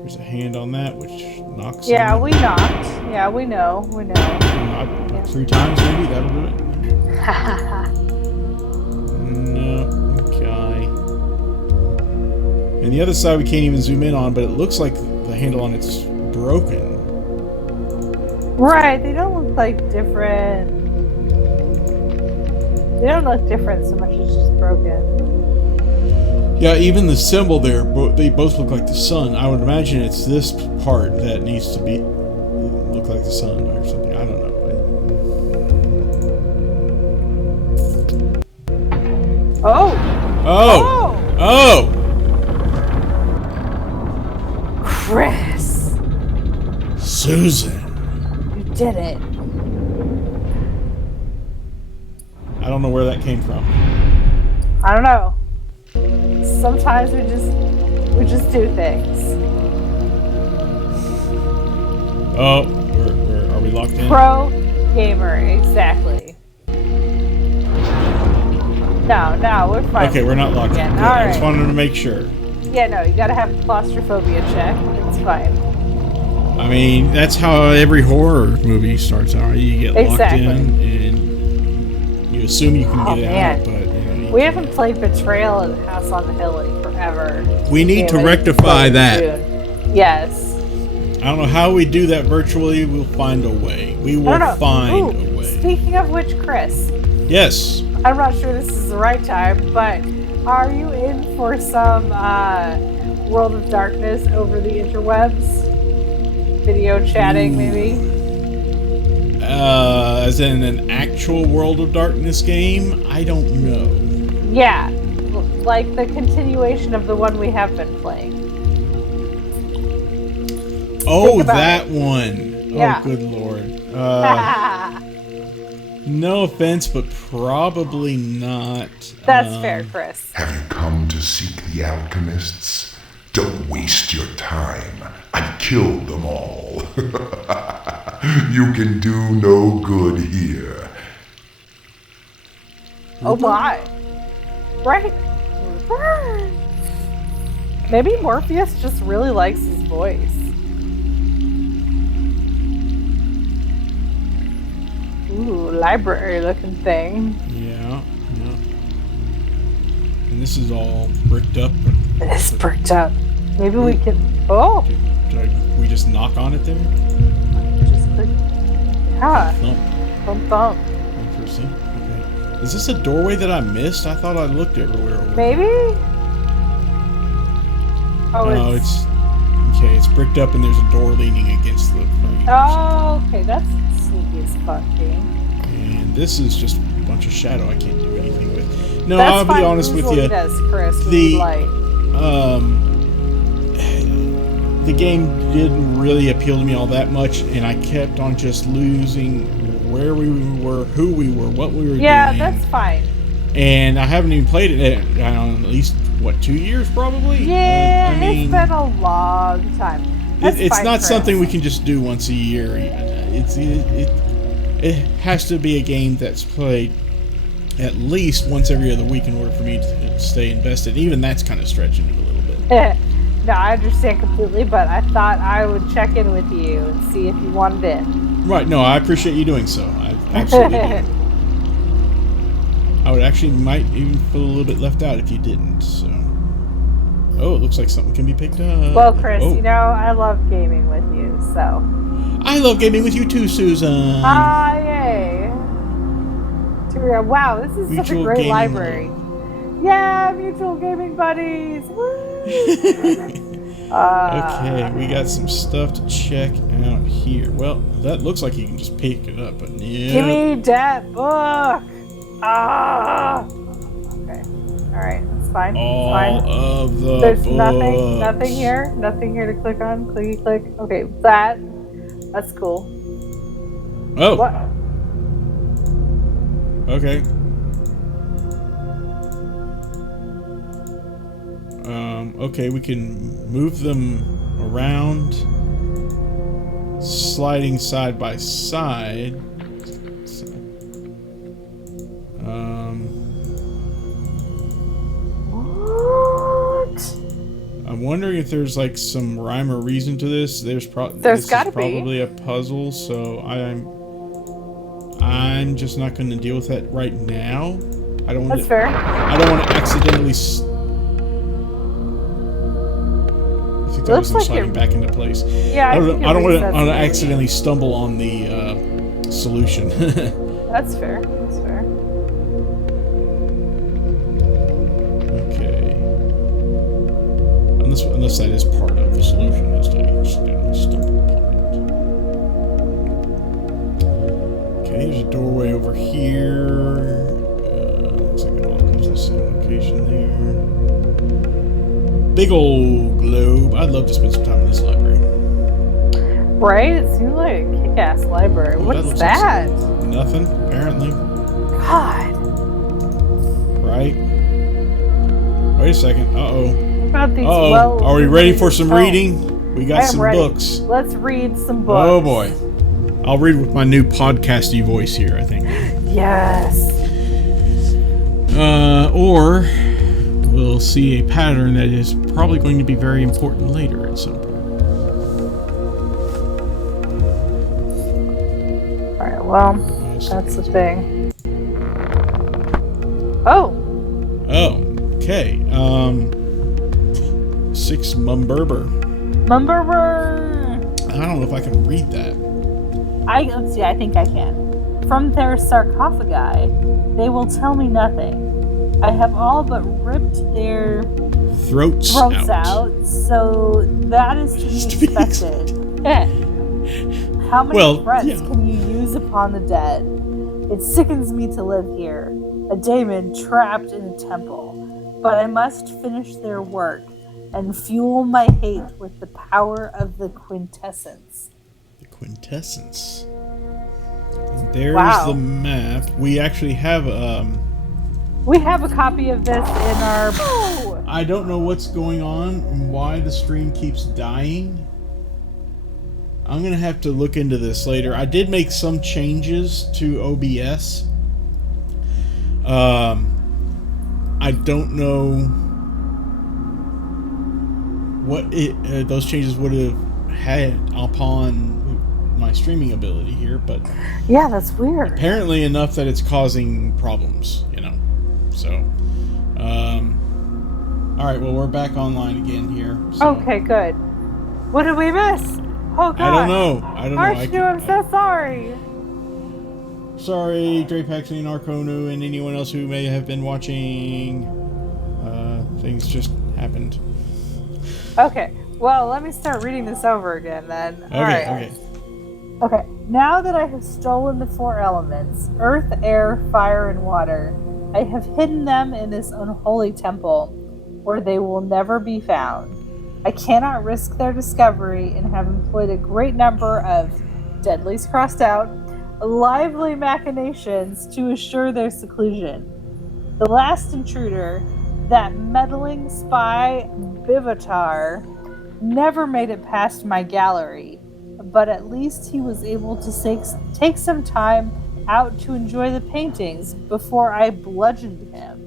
There's a hand on that, which knocks. Yeah, we knocked. Yeah, we know. Knock 3 times, maybe that'll do it. No, okay. And the other side we can't even zoom in on, but it looks like the handle on it's broken. Right, they don't look like different. They don't look different so much as just broken. Yeah, even the symbol there, they both look like the sun. I would imagine it's this part that needs to be look like the sun or something. I don't know. Oh! Chris! Susan! You did it. I don't know where that came from. I don't know. Sometimes we just do things. Oh, are we locked in? Pro gamer, exactly. No, we're fine. Okay, we're not locked in. All Good. right. I just wanted to make sure. Yeah, no, you gotta have a claustrophobia check. It's fine. I mean, that's how every horror movie starts out. You get locked in, and you assume you can get out, but we haven't played Betrayal at House on the Hill in forever. We need to rectify that. Yes. I don't know how we do that virtually. We'll find a way. We will find a way. Speaking of which, Chris. Yes. I'm not sure this is the right time, but are you in for some World of Darkness over the interwebs? Video chatting, maybe? As in an actual World of Darkness game? I don't know. Yeah, like the continuation of the one we have been playing. Oh, that one. Yeah. Oh, good lord. No offense, but probably not. That's fair, Chris. Have you come to seek the alchemists? Don't waste your time. I've killed them all. You can do no good here. Oh my. Right. Maybe Morpheus just really likes his voice. Ooh, library looking thing. Yeah. And this is all bricked up. It is bricked up. Maybe we can. Oh! We just knock on it there? Just brick. Yeah. Thump. Thump. Interesting. Okay. Is this a doorway that I missed? I thought I looked everywhere over Maybe? Oh, no, it's okay. It's bricked up, and there's a door leaning against the frame. Oh, okay. That's sneaky as fuck, game. And this is just a bunch of shadow. I can't do anything with. No, That's I'll be honest with you. Does, Chris, the light. The game didn't really appeal to me all that much, and I kept on just losing where we were, who we were, what we were doing. Yeah, that's fine. And I haven't even played it in at least, 2 years probably? Yeah, I mean, it's been a long time. It's fine, not Chris. something we can just do once a year. It has to be a game that's played at least once every other week in order for me to stay invested. Even that's kind of stretching it a little bit. No, I understand completely, but I thought I would check in with you and see if you wanted in. Right, no, I appreciate you doing so. I absolutely do. I would actually might even feel a little bit left out if you didn't, so. Oh, it looks like something can be picked up. Well, Chris, you know, I love gaming with you, so. I love gaming with you too, Susan. Ah, yay. Wow, this is such a Mutual great gaming library. Yeah, mutual gaming buddies. Woo! Okay, we got some stuff to check out here. Well, that looks like you can just pick it up, but yeah. Give me that book. Ah. Okay. All right, that's fine. All It's fine. of the There's books. nothing here to click on. Clicky click. Okay, that's cool. Oh. What? Okay. Okay, we can move them around, sliding side by side. What? I'm wondering if there's like some rhyme or reason to this. This gotta is probably a puzzle, so I'm just not going to deal with that right now. I don't want That's fair. I don't want to accidentally. I think that was like sliding back into place. Yeah, I don't want to to accidentally stumble on the solution. That's fair. That's fair. Okay. Unless that is part of the solution, is to accidentally stumble upon it. Okay, there's a doorway over here. Looks like it all goes to the same location there. Big old globe. I'd love to spend some time in this library. Right? It seems like a kick-ass library. Oh, What's looks that? like nothing, apparently. God. Right? Wait a second. Uh-oh. What about these Uh-oh. Are we ready for some reading? We I got am some ready. books. Let's read some books. Oh, boy. I'll read with my new podcasty voice here, I think. Yes. Or we'll see a pattern that is probably going to be very important later at some point. Alright, well, that's the thing. Oh! Oh, okay. 6 Mumberber. Mumberber! I don't know if I can read that. Let's see, I think I can. From their sarcophagi, they will tell me nothing. I have all but ripped their Throats out, so that is to be expected. How many threats can you use upon the dead? It sickens me to live here, a daemon trapped in a temple. But I must finish their work and fuel my hate with the power of the quintessence. The quintessence. There's the map. We actually have we have a copy of this in our. I don't know what's going on and why the stream keeps dying. I'm gonna have to look into this later. I did make some changes to OBS. I don't know what those changes would have had upon my streaming ability here, but yeah, that's weird. Apparently enough that it's causing problems, you know. So, all right. Well, we're back online again here. So. Okay, good. What did we miss? Oh God! I don't know. I'm so sorry. Sorry, Drapex and Arconu and anyone else who may have been watching. Things just happened. Okay. Well, let me start reading this over again then. Okay. All right. Okay. Okay, now that I have stolen the 4 elements, earth, air, fire, and water, I have hidden them in this unholy temple, where they will never be found. I cannot risk their discovery and have employed a great number of, deadly's crossed out, lively machinations to assure their seclusion. The last intruder, that meddling spy Bivatar, never made it past my gallery, but at least he was able to take some time out to enjoy the paintings before I bludgeoned him.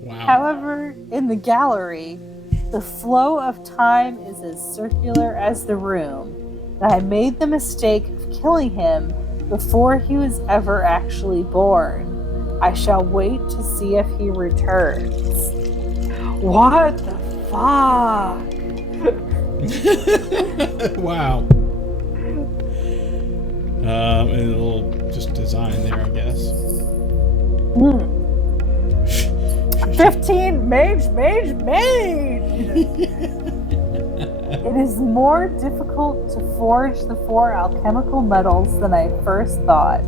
Wow. However, in the gallery, the flow of time is as circular as the room, and I made the mistake of killing him before he was ever actually born. I shall wait to see if he returns. What the fuck? Wow. And a little just design there, I guess. 15 mage. It is more difficult to forge the 4 alchemical metals than I first thought.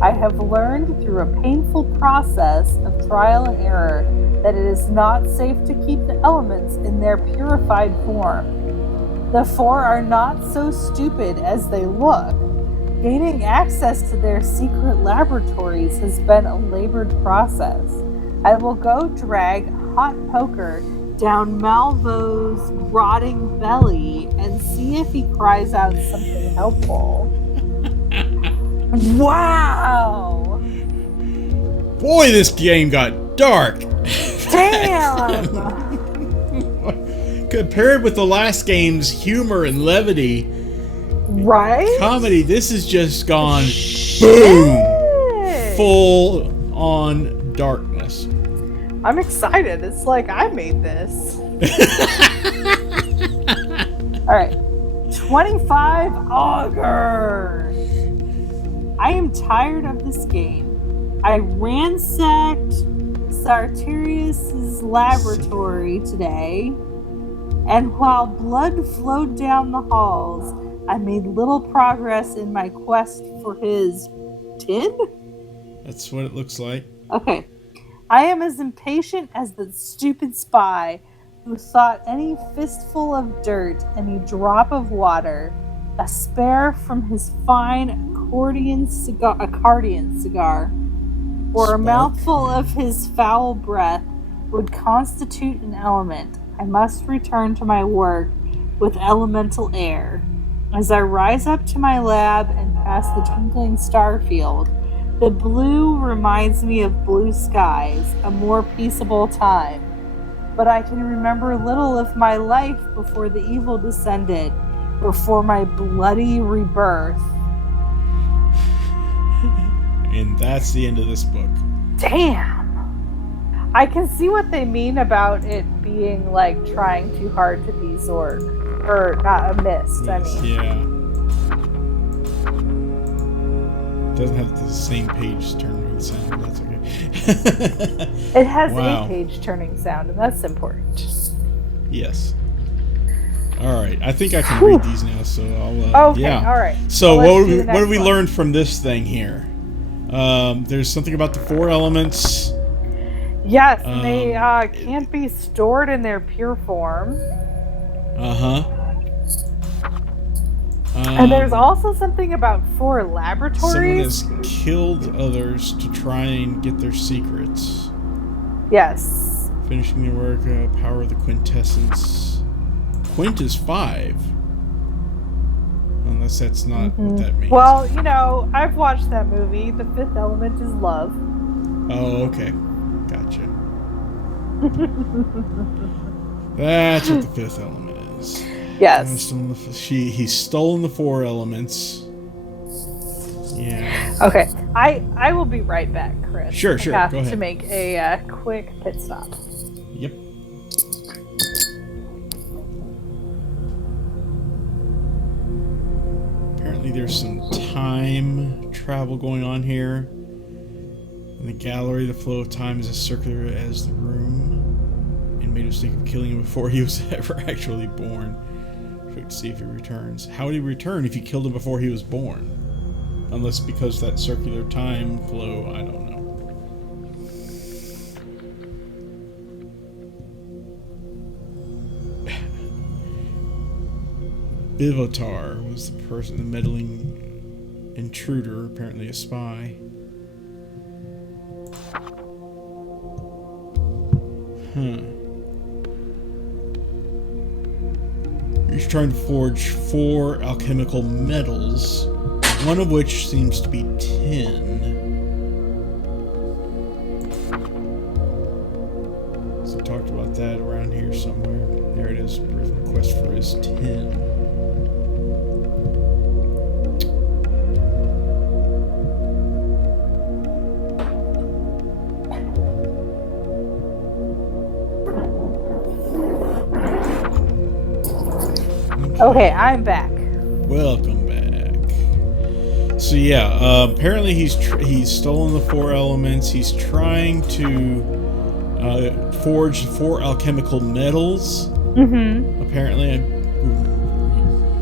I have learned through a painful process of trial and error that it is not safe to keep the elements in their purified form. The 4 are not so stupid as they look. Gaining access to their secret laboratories has been a labored process. I will go drag hot poker down Malvo's rotting belly and see if he cries out something helpful. Wow! Boy, this game got dark! Damn! Compared with the last game's humor and levity, right? Comedy, this has just gone boom! Full on darkness. I'm excited. It's like I made this. Alright. 25 augers! I am tired of this game. I ransacked Sartorius' laboratory today, and while blood flowed down the halls, I made little progress in my quest for his tin? That's what it looks like. Okay. I am as impatient as the stupid spy who thought any fistful of dirt, any drop of water, a spare from his fine accordion cigar, or a mouthful of his foul breath would constitute an element. I must return to my work with elemental air. As I rise up to my lab and pass the twinkling star field, the blue reminds me of blue skies, a more peaceable time. But I can remember little of my life before the evil descended, before my bloody rebirth. And that's the end of this book. Damn! I can see what they mean about it being like trying too hard to be Zork. Or not a mist, I mean. Yeah. Doesn't have the same page turning sound, but that's okay. It has Wow. a page turning sound, and that's important. Yes. Alright, I think I can read these now, so I'll... Okay, yeah. alright. So Well, what let's do the have we next one. learned from this thing here? There's something about the 4 elements. Yes, and they can't be stored in their pure form. Uh-huh. And there's also something about 4 Someone laboratories. has killed others to try and get their secrets. Yes. Finishing their work, power of the quintessence. Quint is 5. Unless that's not what that means. Well, you know, I've watched that movie. The 5th element is love. Oh, okay. Gotcha. That's what the 5th element is. Yes. He's stolen the 4 elements. Yeah. Okay. I will be right back, Chris. Sure. I have Go ahead. to make a quick pit stop. Yep. Apparently there's some time travel going on here. In the gallery, the flow of time is as circular as the room. And made a mistake of killing him before he was ever actually born. Quick to see if he returns. How would he return if you killed him before he was born? Unless because that circular time flow, I don't know. Bivotar was the person, the meddling intruder, apparently a spy. He's trying to forge 4 alchemical metals, one of which seems to be tin. So we talked about that around here somewhere. There it is, request for his tin. Okay, I'm back. Welcome back. So yeah, apparently he's stolen the 4 elements. He's trying to forge 4 alchemical metals. Apparently,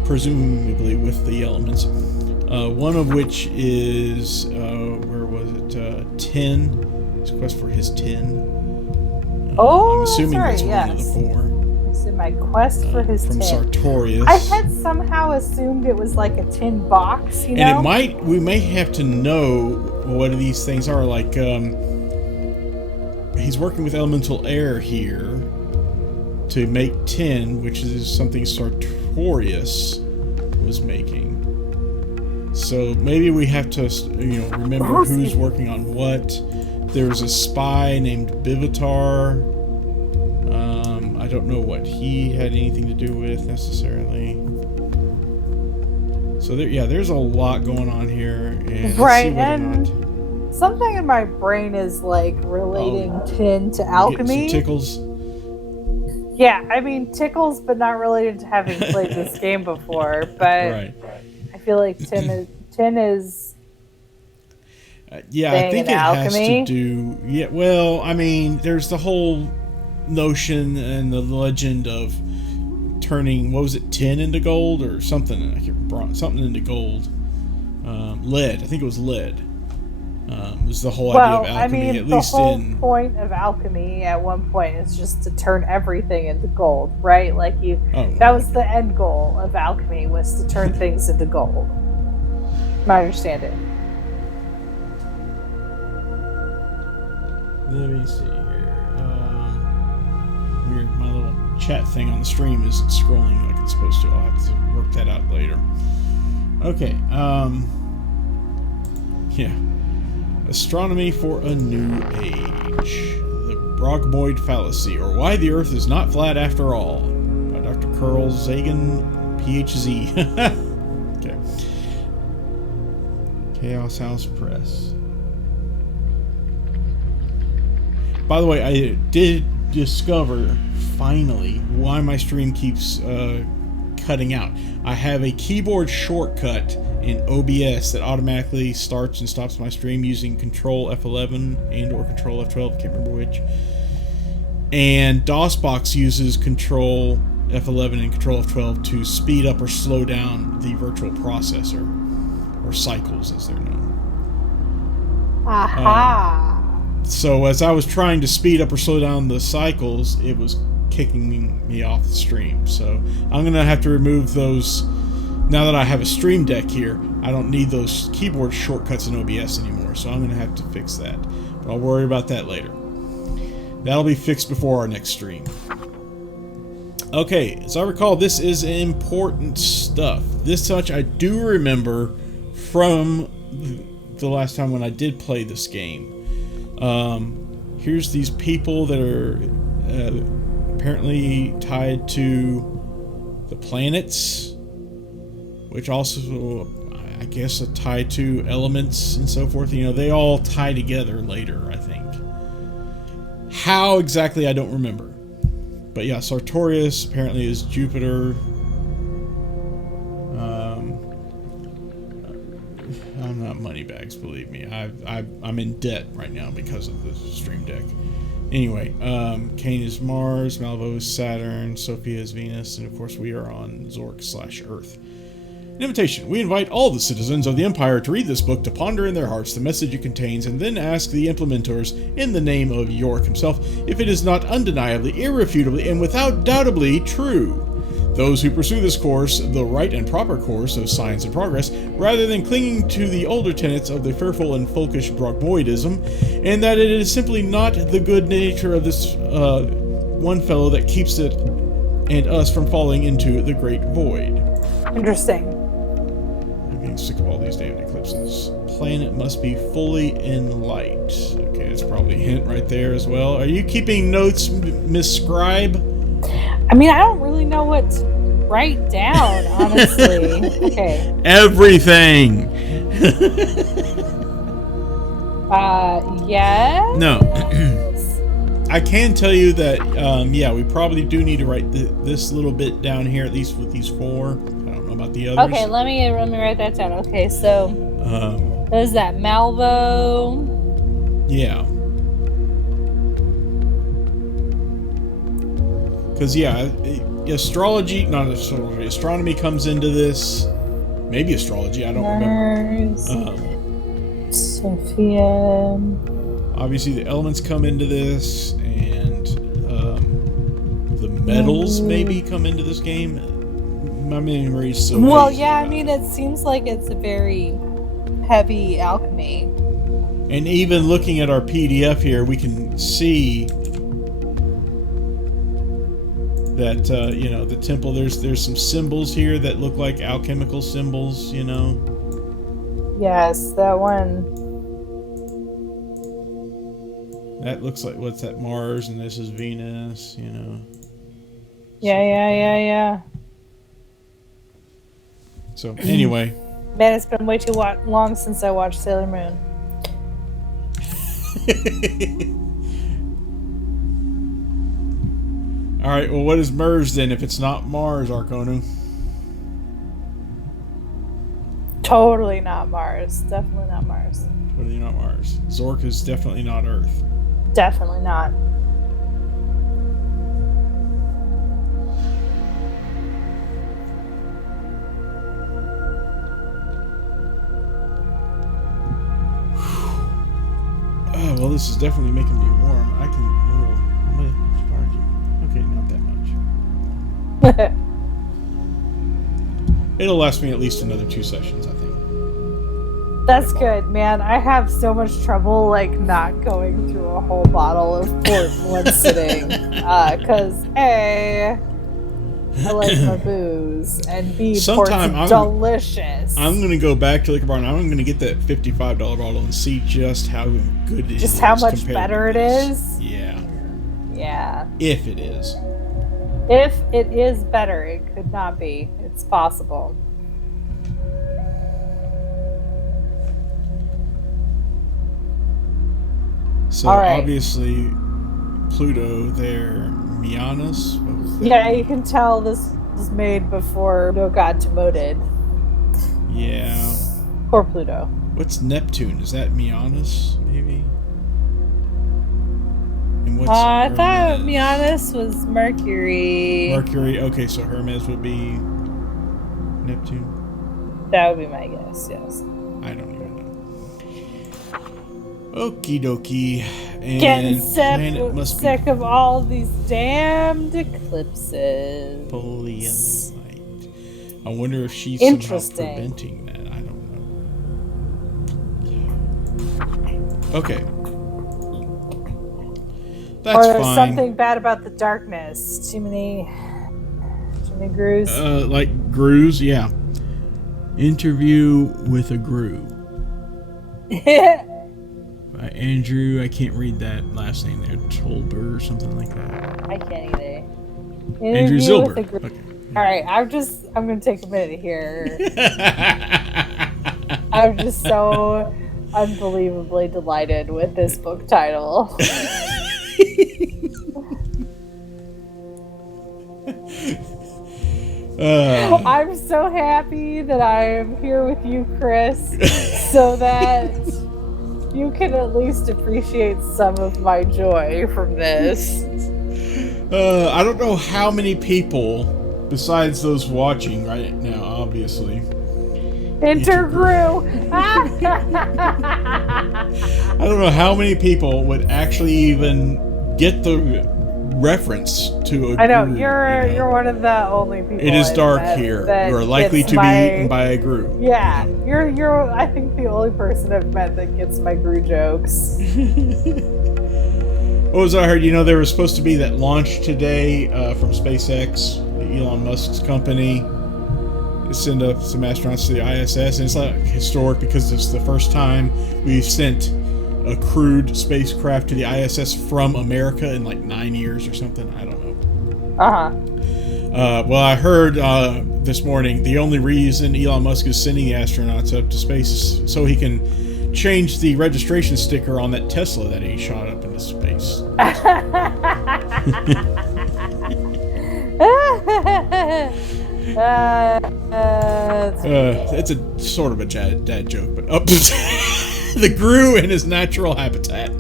presumably with the elements. One of which is where was it? Tin. His quest for his tin. I'm assuming that's right, one of the 4. In my quest for his from tin. Sartorius. I had somehow assumed it was like a tin box, you know? And we may have to know what these things are. Like, he's working with elemental air here to make tin, which is something Sartorius was making. So maybe we have to, remember who's working on what. There's a spy named Bivotar. I don't know what he had anything to do with necessarily. So there's a lot going on here. And right, and something in my brain is like relating tin to alchemy. Some tickles. Yeah, I mean tickles, but not related to having played this game before. But right. I feel like tin is. Yeah, I think it alchemy. has to do. Yeah, well, I mean, there's the whole notion and the legend of turning, what was it, tin into gold or something? Something into gold. Lead. I think it was lead. Was the whole idea of alchemy. I mean, at least the whole point of alchemy at one point is just to turn everything into gold, right? Like that was the end goal of alchemy, was to turn things into gold. My understanding. Let me see here. Weird, my little chat thing on the stream isn't scrolling like it's supposed to. I'll have to work that out later. Okay, yeah. Astronomy for a New Age. The Brogmoid Fallacy, or Why the Earth is Not Flat After All, by Dr. Carl Sagan, PhD. Okay. Chaos House Press. By the way, I did discover, finally, why my stream keeps cutting out. I have a keyboard shortcut in OBS that automatically starts and stops my stream using Control F11 and or Control F12, I can't remember which. And DOSBox uses Control F11 and Control F12 to speed up or slow down the virtual processor, or cycles as they're known. Aha! So as I was trying to speed up or slow down the cycles, it was kicking me off the stream. So I'm going to have to remove those now that I have a Stream Deck here, I don't need those keyboard shortcuts in OBS anymore, so I'm going to have to fix that. But I'll worry about that later. That'll be fixed before our next stream. Okay, as I recall, this is important stuff. This much I do remember from the last time when I did play this game. Here's these people that are apparently tied to the planets, which also, I guess, are tied to elements and so forth. You know, they all tie together later, I think. How exactly, I don't remember. But yeah, Sartorius apparently is Jupiter. I'm not moneybags, believe me. I'm in debt right now because of the Stream Deck. Anyway, Cain is Mars, Malvo is Saturn, Sophia is Venus, and of course we are on Zork/Earth. An invitation. We invite all the citizens of the Empire to read this book, to ponder in their hearts the message it contains, and then ask the implementers, in the name of York himself, if it is not undeniably, irrefutably, and without doubtably true. Those who pursue this course, the right and proper course of science and progress, rather than clinging to the older tenets of the fearful and folkish Brogmoidism, and that it is simply not the good nature of this one fellow that keeps it and us from falling into the great void. Interesting. I'm getting sick of all these damn eclipses. Planet must be fully in light. Okay, that's probably a hint right there as well. Are you keeping notes, Miss Scribe? I mean, I don't really know what to write down, honestly. Okay. Everything! Yeah? No. I can tell you that, yeah, we probably do need to write this little bit down here, at least with these four. I don't know about the others. Okay, let me write that down. Okay, so there's that Malvo. Yeah. Because, yeah, astrology, not astrology, astronomy comes into this. Maybe astrology, I don't remember. Sophia. Obviously, the elements come into this, and the metals maybe come into this game. My memory is so Well, hazy yeah, I about mean, it. it seems like it's a very heavy alchemy. And even looking at our PDF here, we can see that, you know, the temple, there's some symbols here that look like alchemical symbols, you know. Yes, that one. That looks like, what's that, Mars, and this is Venus, you know. Yeah. So, anyway. Man, it's been way too long since I watched Sailor Moon. Alright, well, what is Mers then if it's not Mars, Arconu? Totally not Mars. Definitely not Mars. Totally not Mars. Zork is definitely not Earth. Definitely not. Oh, well, this is definitely making me warm. I'm gonna charge you. Okay, not that much. It'll last me at least another 2 sessions, I think. That's good, man. I have so much trouble, like, not going through a whole bottle of port in one sitting. Because, A, I like my booze, and B, Sometime port's delicious. I'm gonna go back to Liquor Barn. I'm gonna get that $55 bottle and see just how good it is. Just how much compared better to it this. is? Yeah. Yeah. If it is. If it is better, it could not be. It's possible. So All right. obviously Pluto there, Mianus. What was that? Yeah, you can tell this was made before Pluto got demoted. Yeah. Poor Pluto. What's Neptune? Is that Mianus, maybe? And what's I thought Hermes? Mianus was Mercury. Mercury. Okay, so Hermes would be Neptune. That would be my guess, yes. I don't even know. Okie dokie. And Getting planet must sick of all these damned eclipses. be fully in light. I wonder if she's somehow Interesting. preventing that. I don't know. Okay. That's or there's fine. something bad about the darkness. Too many grooves. Like grooves, yeah. Interview with a Groo. By Andrew, I can't read that last name there, Tolber or something like that. I can't either. Andrew Interview Zilber. with a group. Okay. All right, I'm going to take a minute here. I'm just so unbelievably delighted with this book title. I'm so happy that I am here with you, Chris, so that you can at least appreciate some of my joy from this. I don't know how many people, besides those watching right now, obviously. Intergrew. I don't know how many people would actually even get the reference to a I know Groo, you're one of the only people. It is dark that, here. that You are likely gets to my, be eaten by a Groo. Yeah, you're I think the only person I've met that gets my Groo jokes. What was I heard? You know, there was supposed to be that launch today from SpaceX, Elon Musk's company, to send up some astronauts to the ISS, and it's like historic because it's the first time we've sent a crewed spacecraft to the ISS from America in like 9 years or something. I don't know. Well, I heard this morning the only reason Elon Musk is sending the astronauts up to space is so he can change the registration sticker on that Tesla that he shot up into space. It's a sort of a dad joke, but the Groo in his natural habitat.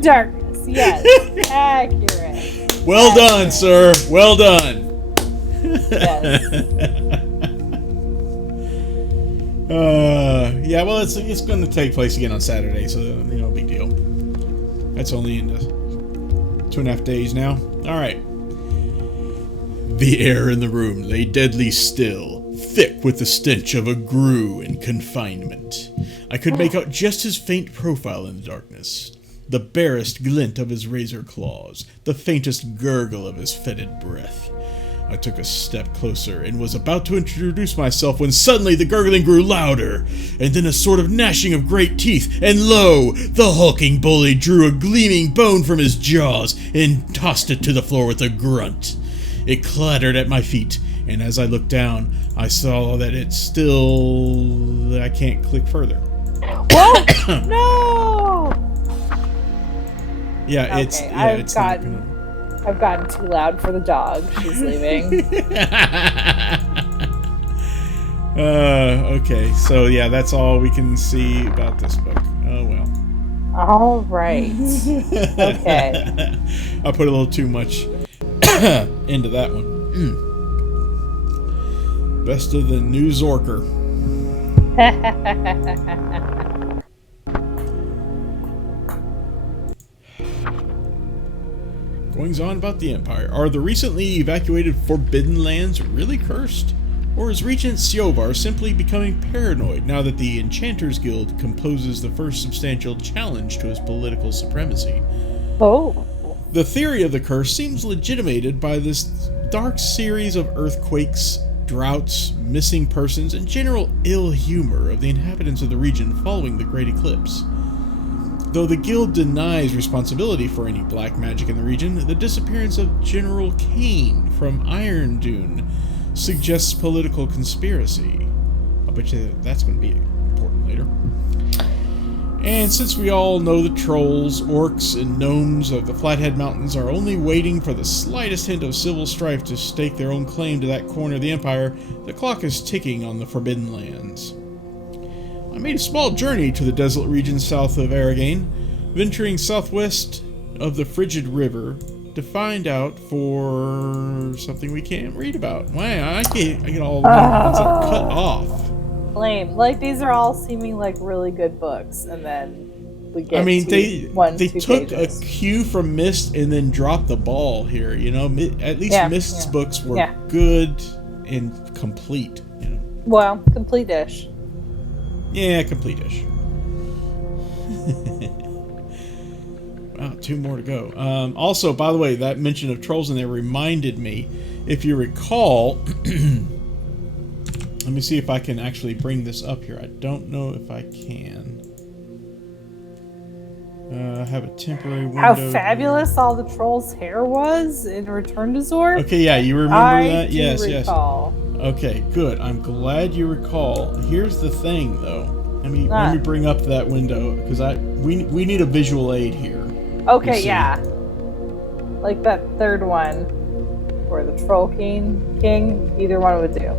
Darkness, yes, accurate. Well done, sir. Well done. Yes. Yeah, well, it's going to take place again on Saturday, so big deal. That's only in 2.5 days now. All right. The air in the room lay deadly still, thick with the stench of a Groo in confinement. I could make out just his faint profile in the darkness, the barest glint of his razor claws, the faintest gurgle of his fetid breath. I took a step closer and was about to introduce myself when suddenly the gurgling grew louder, and then a sort of gnashing of great teeth, and lo! The hulking bully drew a gleaming bone from his jaws and tossed it to the floor with a grunt. It clattered at my feet, and as I looked down, I saw that it's still... I can't click further. Whoa! No! Yeah, Okay, it's... Yeah, I've it's gotten too loud for the dog. She's leaving. Okay, so yeah, that's all we can see about this book. Oh well. All right. Okay. I put a little too much into that one. Best of the new Zorker. Goings on about the Empire. Are the recently evacuated Forbidden Lands really cursed? Or is Regent Siovar simply becoming paranoid now that the Enchanters Guild composes the first substantial challenge to his political supremacy? Oh. The theory of the curse seems legitimated by this dark series of earthquakes, droughts, missing persons, and general ill humor of the inhabitants of the region following the Great Eclipse. Though the guild denies responsibility for any black magic in the region, the disappearance of General Kane from Iron Dune suggests political conspiracy. I'll bet you that's going to be important later. And since we all know the trolls, orcs, and gnomes of the Flathead Mountains are only waiting for the slightest hint of civil strife to stake their own claim to that corner of the Empire, the clock is ticking on the Forbidden Lands. I made a small journey to the desolate region south of Aragain, venturing southwest of the Frigid River to find out for something we can't read about. Wow, I get all the ones that cut off. Lame. Like, these are all seeming like really good books, and then we get they two took pages. a cue from Mist and then dropped the ball here. At least Mist's books were good and complete. You know. Well, complete-ish. Yeah, complete-ish. Wow, 2 more to go. Also, by the way, that mention of trolls in there reminded me, if you recall, let me see if I can actually bring this up here. I don't know if I can. Have a temporary window. How fabulous all the troll's hair was in Return to Zork. Okay, yeah, you remember that? Yes, recall. yes. Okay, good. I'm glad you recall. Here's the thing, though. Let me bring up that window because we need a visual aid here. Okay, yeah. Like that third one, or the Troll King. Either one would do.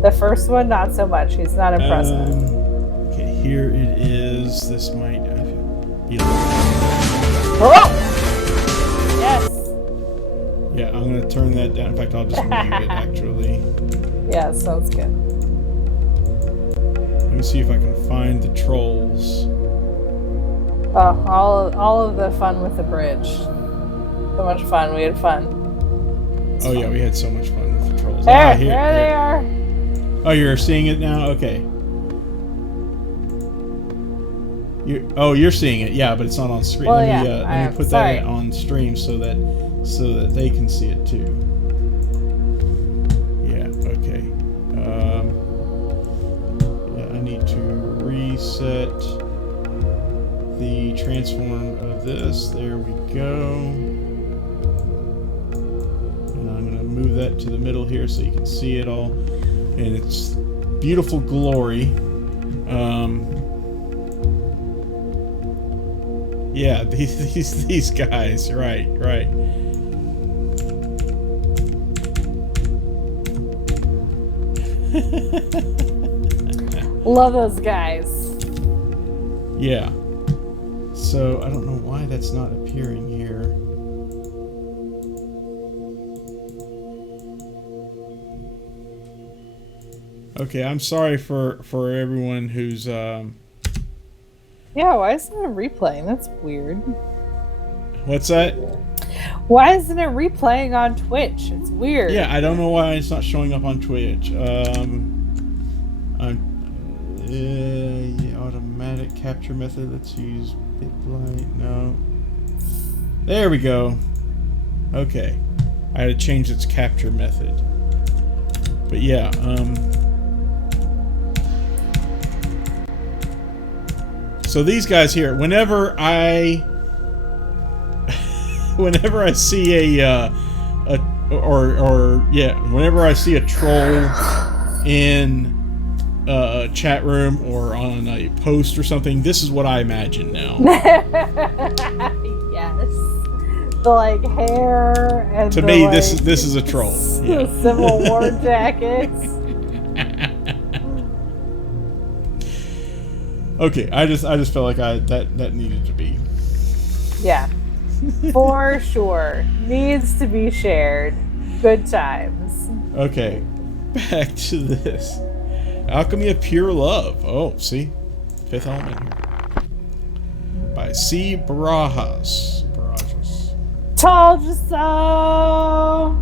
The first one, not so much. He's not impressive. Okay, here it is. This might be. Oh! Yes. Yeah, I'm gonna turn that down. In fact, I'll just mute it. Actually. Yeah, sounds good. Let me see if I can find the trolls. Oh, all of the fun with the bridge. So much fun. We had fun. Oh yeah, we had so much fun with the trolls. There they are. Oh, you're seeing it now? Okay. You're seeing it, yeah, but it's not on screen. Well, let me put that on stream so that they can see it too. Yeah, okay. I need to reset the transform of this. There we go. And I'm going to move that to the middle here so you can see it all. And it's beautiful glory. Yeah, these guys, right. Love those guys. Yeah. So I don't know why that's not appearing here. Okay, I'm sorry for everyone who's Yeah, why isn't it replaying? That's weird. What's that? Why isn't it replaying on Twitch? It's weird. Yeah, I don't know why it's not showing up on Twitch. Automatic capture method. Let's use BitLight. No. There we go. Okay. I had to change its capture method. But yeah, so these guys here, whenever I see whenever I see a troll in a chat room or on a post or something, this is what I imagine now. Yes. The like hair and to the, me, like, this is a troll. Yeah. Civil War jackets. Okay, I just felt like that needed to be. Yeah. For sure. Needs to be shared. Good times. Okay, back to this. Alchemy of Pure Love. Oh, see? Fifth element here. By C. Barajas. Told you so!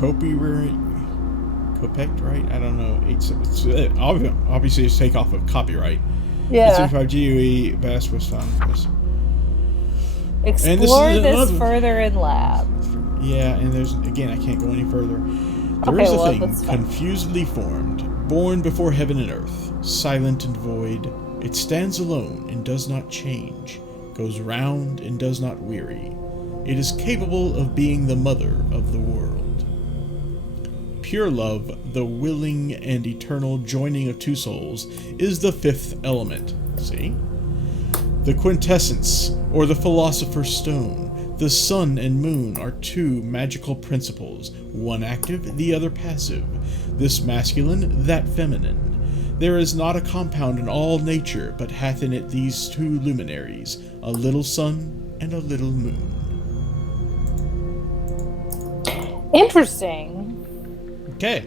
Copyright? I don't know. Obviously, it's takeoff of copyright. Yeah. 875 GUE, Bass was found. Explore this further in lab. Yeah, and there's, again, I can't go any further. There is a thing, confusedly formed, born before heaven and earth, silent and void. It stands alone and does not change, goes round and does not weary. It is capable of being the mother of the world. Pure love, the willing and eternal joining of two souls, is the fifth element. See? The quintessence, or the philosopher's stone. The sun and moon are two magical principles, one active, the other passive. This masculine, that feminine. There is not a compound in all nature, but hath in it these two luminaries, a little sun and a little moon. Interesting. Okay.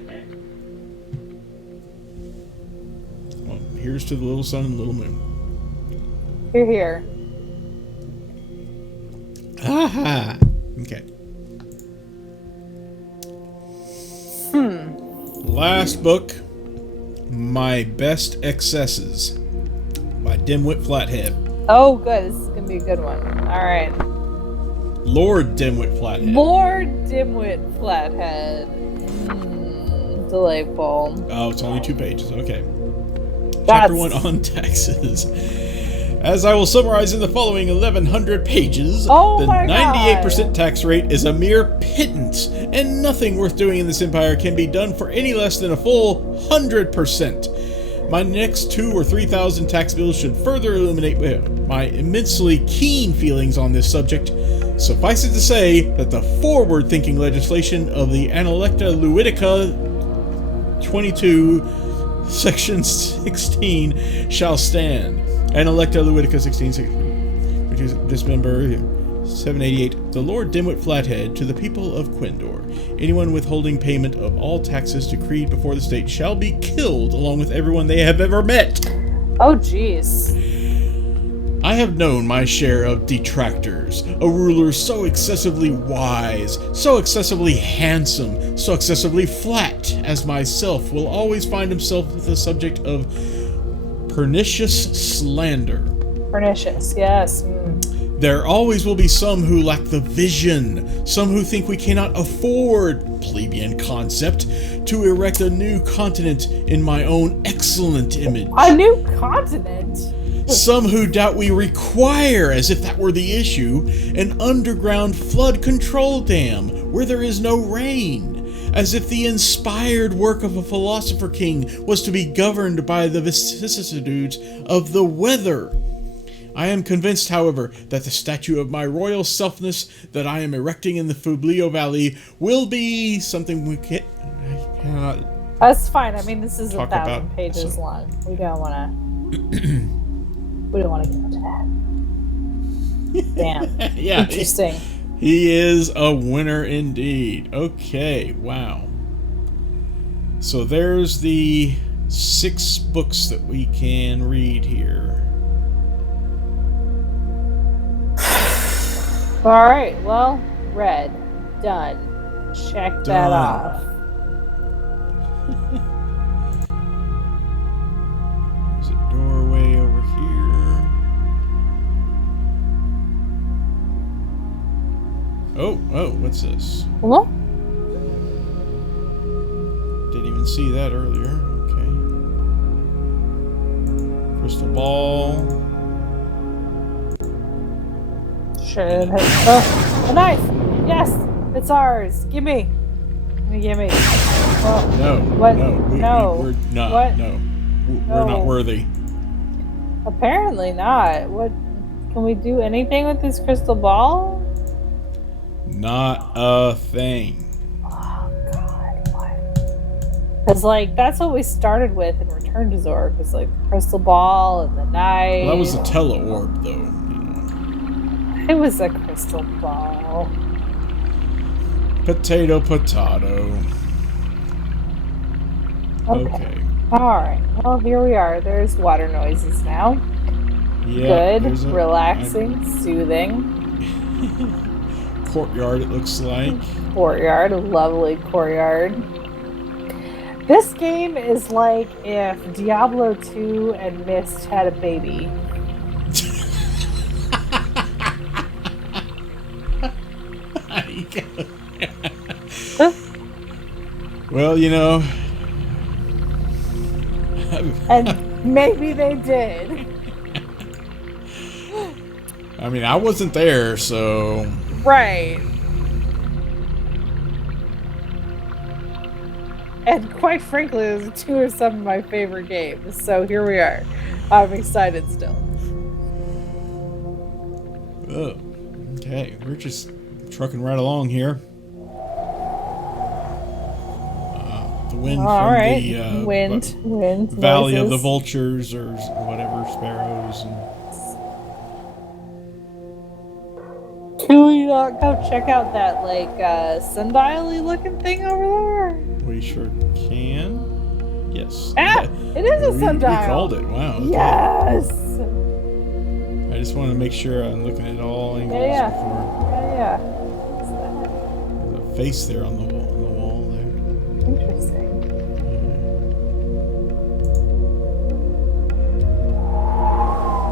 Well, here's to the little sun and little moon. Here. Aha! Okay. Last book, My Best Excesses by Dimwit Flathead. Oh, good. This is going to be a good one. All right. Lord Dimwit Flathead. Lord Dimwit Flathead. Delightful. Oh, it's only 2 pages. Okay. Chapter 1 on taxes. As I will summarize in the following 1,100 pages, the 98% tax rate is a mere pittance, and nothing worth doing in this empire can be done for any less than a full 100%. My next 2,000 or 3,000 tax bills should further illuminate my immensely keen feelings on this subject. Suffice it to say that the forward-thinking legislation of the Analecta Luidica 22, Section 16 shall stand. Analecta Luidica 16, which is dismember 788. The Lord Dimwit Flathead to the people of Quindor. Anyone withholding payment of all taxes decreed before the state shall be killed along with everyone they have ever met. Oh, jeez. I have known my share of detractors, a ruler so excessively wise, so excessively handsome, so excessively flat as myself will always find himself the subject of pernicious slander. Pernicious, yes. There always will be some who lack the vision, some who think we cannot afford, plebeian concept, to erect a new continent in my own excellent image. A new continent? Some who doubt we require, as if that were the issue, an underground flood control dam where there is no rain, as if the inspired work of a philosopher king was to be governed by the vicissitudes of the weather. I am convinced, however, that the statue of my royal selfness that I am erecting in the Fublio Valley will be something we cannot. That's fine. I mean, this is 1,000 about, pages so. long. We don't want to. We don't want to get into that. Damn. Yeah, interesting. He is a winner indeed. Okay, wow. So there's the 6 books that we can read here. All right. Well, read. Done. Check that off. There's a doorway over here. Oh, what's this? Hello? Didn't even see that earlier. Okay. Crystal ball. Should have. Oh, a knife! Yes! It's ours! Gimme! Gimme. Oh. No. What? No. We're not. What? No. We're not worthy. Apparently not. What? Can we do anything with this crystal ball? Not a thing. Oh, God. What? Because, like, that's what we started with in Return to Zork. Was like the crystal ball and the knife. Well, that was a tele-orb, though. It was a crystal ball. Potato. Okay. Alright. Well, here we are. There's water noises now. Yeah, good, relaxing, soothing. Courtyard, it looks like. Courtyard, a lovely courtyard. This game is like if Diablo 2 and Myst had a baby. Well, you know. And maybe they did. I mean, I wasn't there, so. Right. And quite frankly, those 2 are some of my favorite games. So here we are. I'm excited still. Oh, okay. We're just trucking right along here. The wind from the wind Valley noises. of the Vultures or whatever, sparrows. Can we not go check out that like sundial-y looking thing over there? We sure can. Yes. Ah, it is a sundial. We called it. Wow. Okay. Yes. I just want to make sure I'm looking at all angles Yeah. before. Yeah. face there on the wall there. Interesting.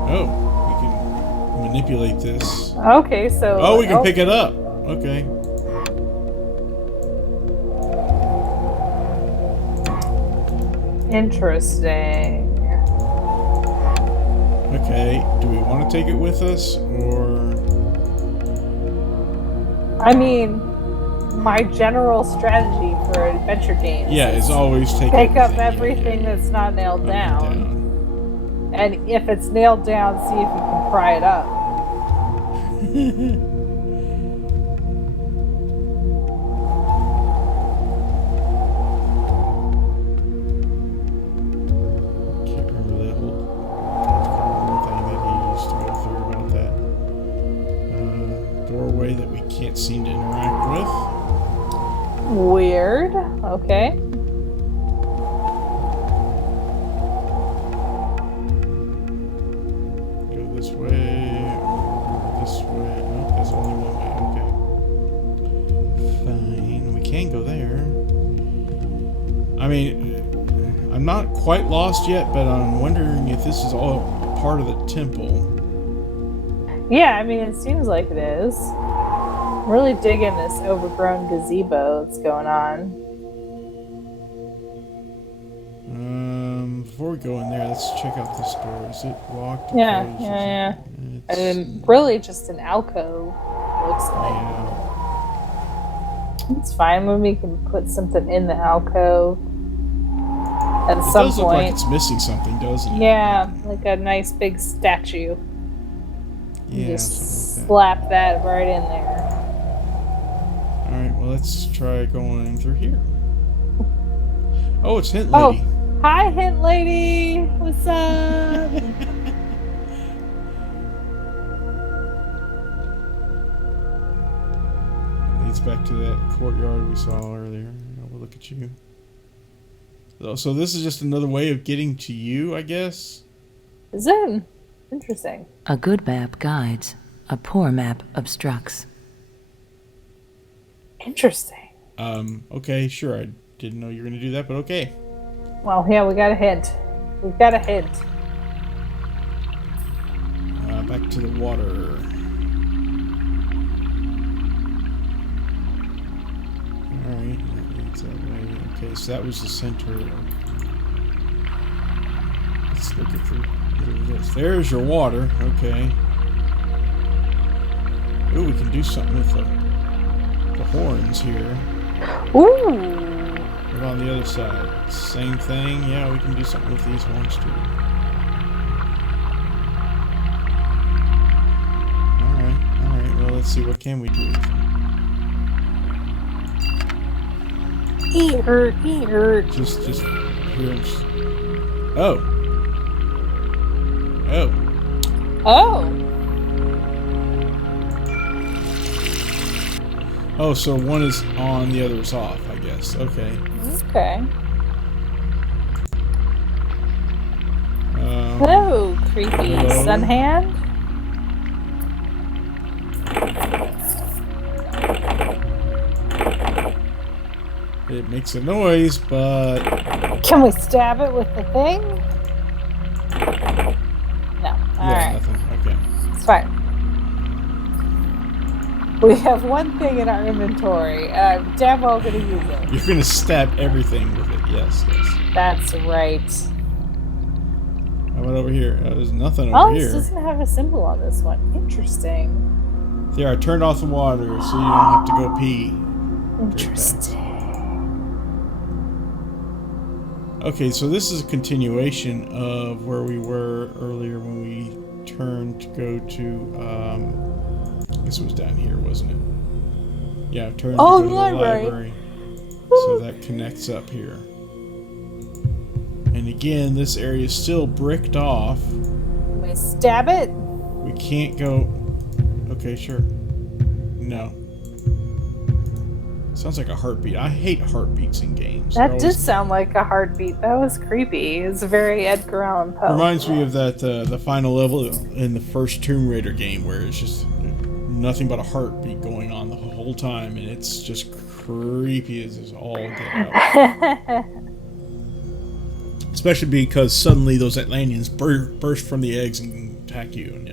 Oh, we can manipulate this. Okay, so... Oh, we can pick it up. Okay. Interesting. Okay, do we want to take it with us, or... I mean, my general strategy for adventure games is always take pick up everything. everything that's not nailed down. down. And if it's nailed down, see if you can pry it up. Can't remember that whole thing that he used to go through about that. Doorway that we can't seem to interact with. Weird. Okay. Go this way, or this way. Nope, that's only one way. Okay. Fine. We can go there. I mean, I'm not quite lost yet, but I'm wondering if this is all a part of the temple. Yeah, I mean, it seems like it is. I'm really digging this overgrown gazebo that's going on. Before we go in there, let's check out this door. Is it locked? or Yeah, closed or yeah. something? And It's- then really just an alcove, looks like. yeah. It's fine when we can put something in the alcove at It some does look like point. it's missing something, doesn't it? Yeah, like a nice big statue. Yeah, Just something like slap that right in there. that. Alright, well, let's try going through here. Oh, it's Hint Oh, Lady. hi, Hint Lady! What's up? Leads back to that courtyard we saw earlier. We'll look at you. So this is just another way of getting to you, I guess? Is it? Interesting. A good map guides. A poor map obstructs. Interesting. Okay, sure. I didn't know you were going to do that, but okay. Well, yeah, we got a hint. We've got a hint. Back to the water. Alright, that leads that way. Okay, so that was the center. Let's look at this. There's your water. Okay. Ooh, we can do something with the horns here. Ooh! What on the other side? Same thing? Yeah, we can do something with these horns too. Alright, well, let's see, what can we do with them? Eat her. Just hear them. Oh. Oh! Oh, so one is on, the other is off, I guess. Okay. Okay. Um, Hello, creepy hello? sun hand. It makes a noise, but... Can we stab it with the thing? No. Yeah, Alright. nothing. Okay. It's fine. We have one thing in our inventory. I'm damn well gonna use it. You're gonna stab everything with it. Yes. That's right. How about over here? There's nothing Oh, over this here. doesn't have a symbol on this one. Interesting. There, I turned off the water so you don't have to go pee. Interesting. Okay, so this is a continuation of where we were earlier when we turned to go to, I guess it was down here, wasn't it? Yeah, turned to go to the library. So that connects up here. And again, this area is still bricked off. Can we stab it? We can't go... Okay, sure. No. Sounds like a heartbeat. I hate heartbeats in games. That did sound like a heartbeat. That was creepy. It's very Edgar Allan Poe. Reminds me of that the final level in the first Tomb Raider game where it's just nothing but a heartbeat going on the whole time, and it's just creepy as this all get out. Especially because suddenly those Atlanteans burst from the eggs and attack you. And,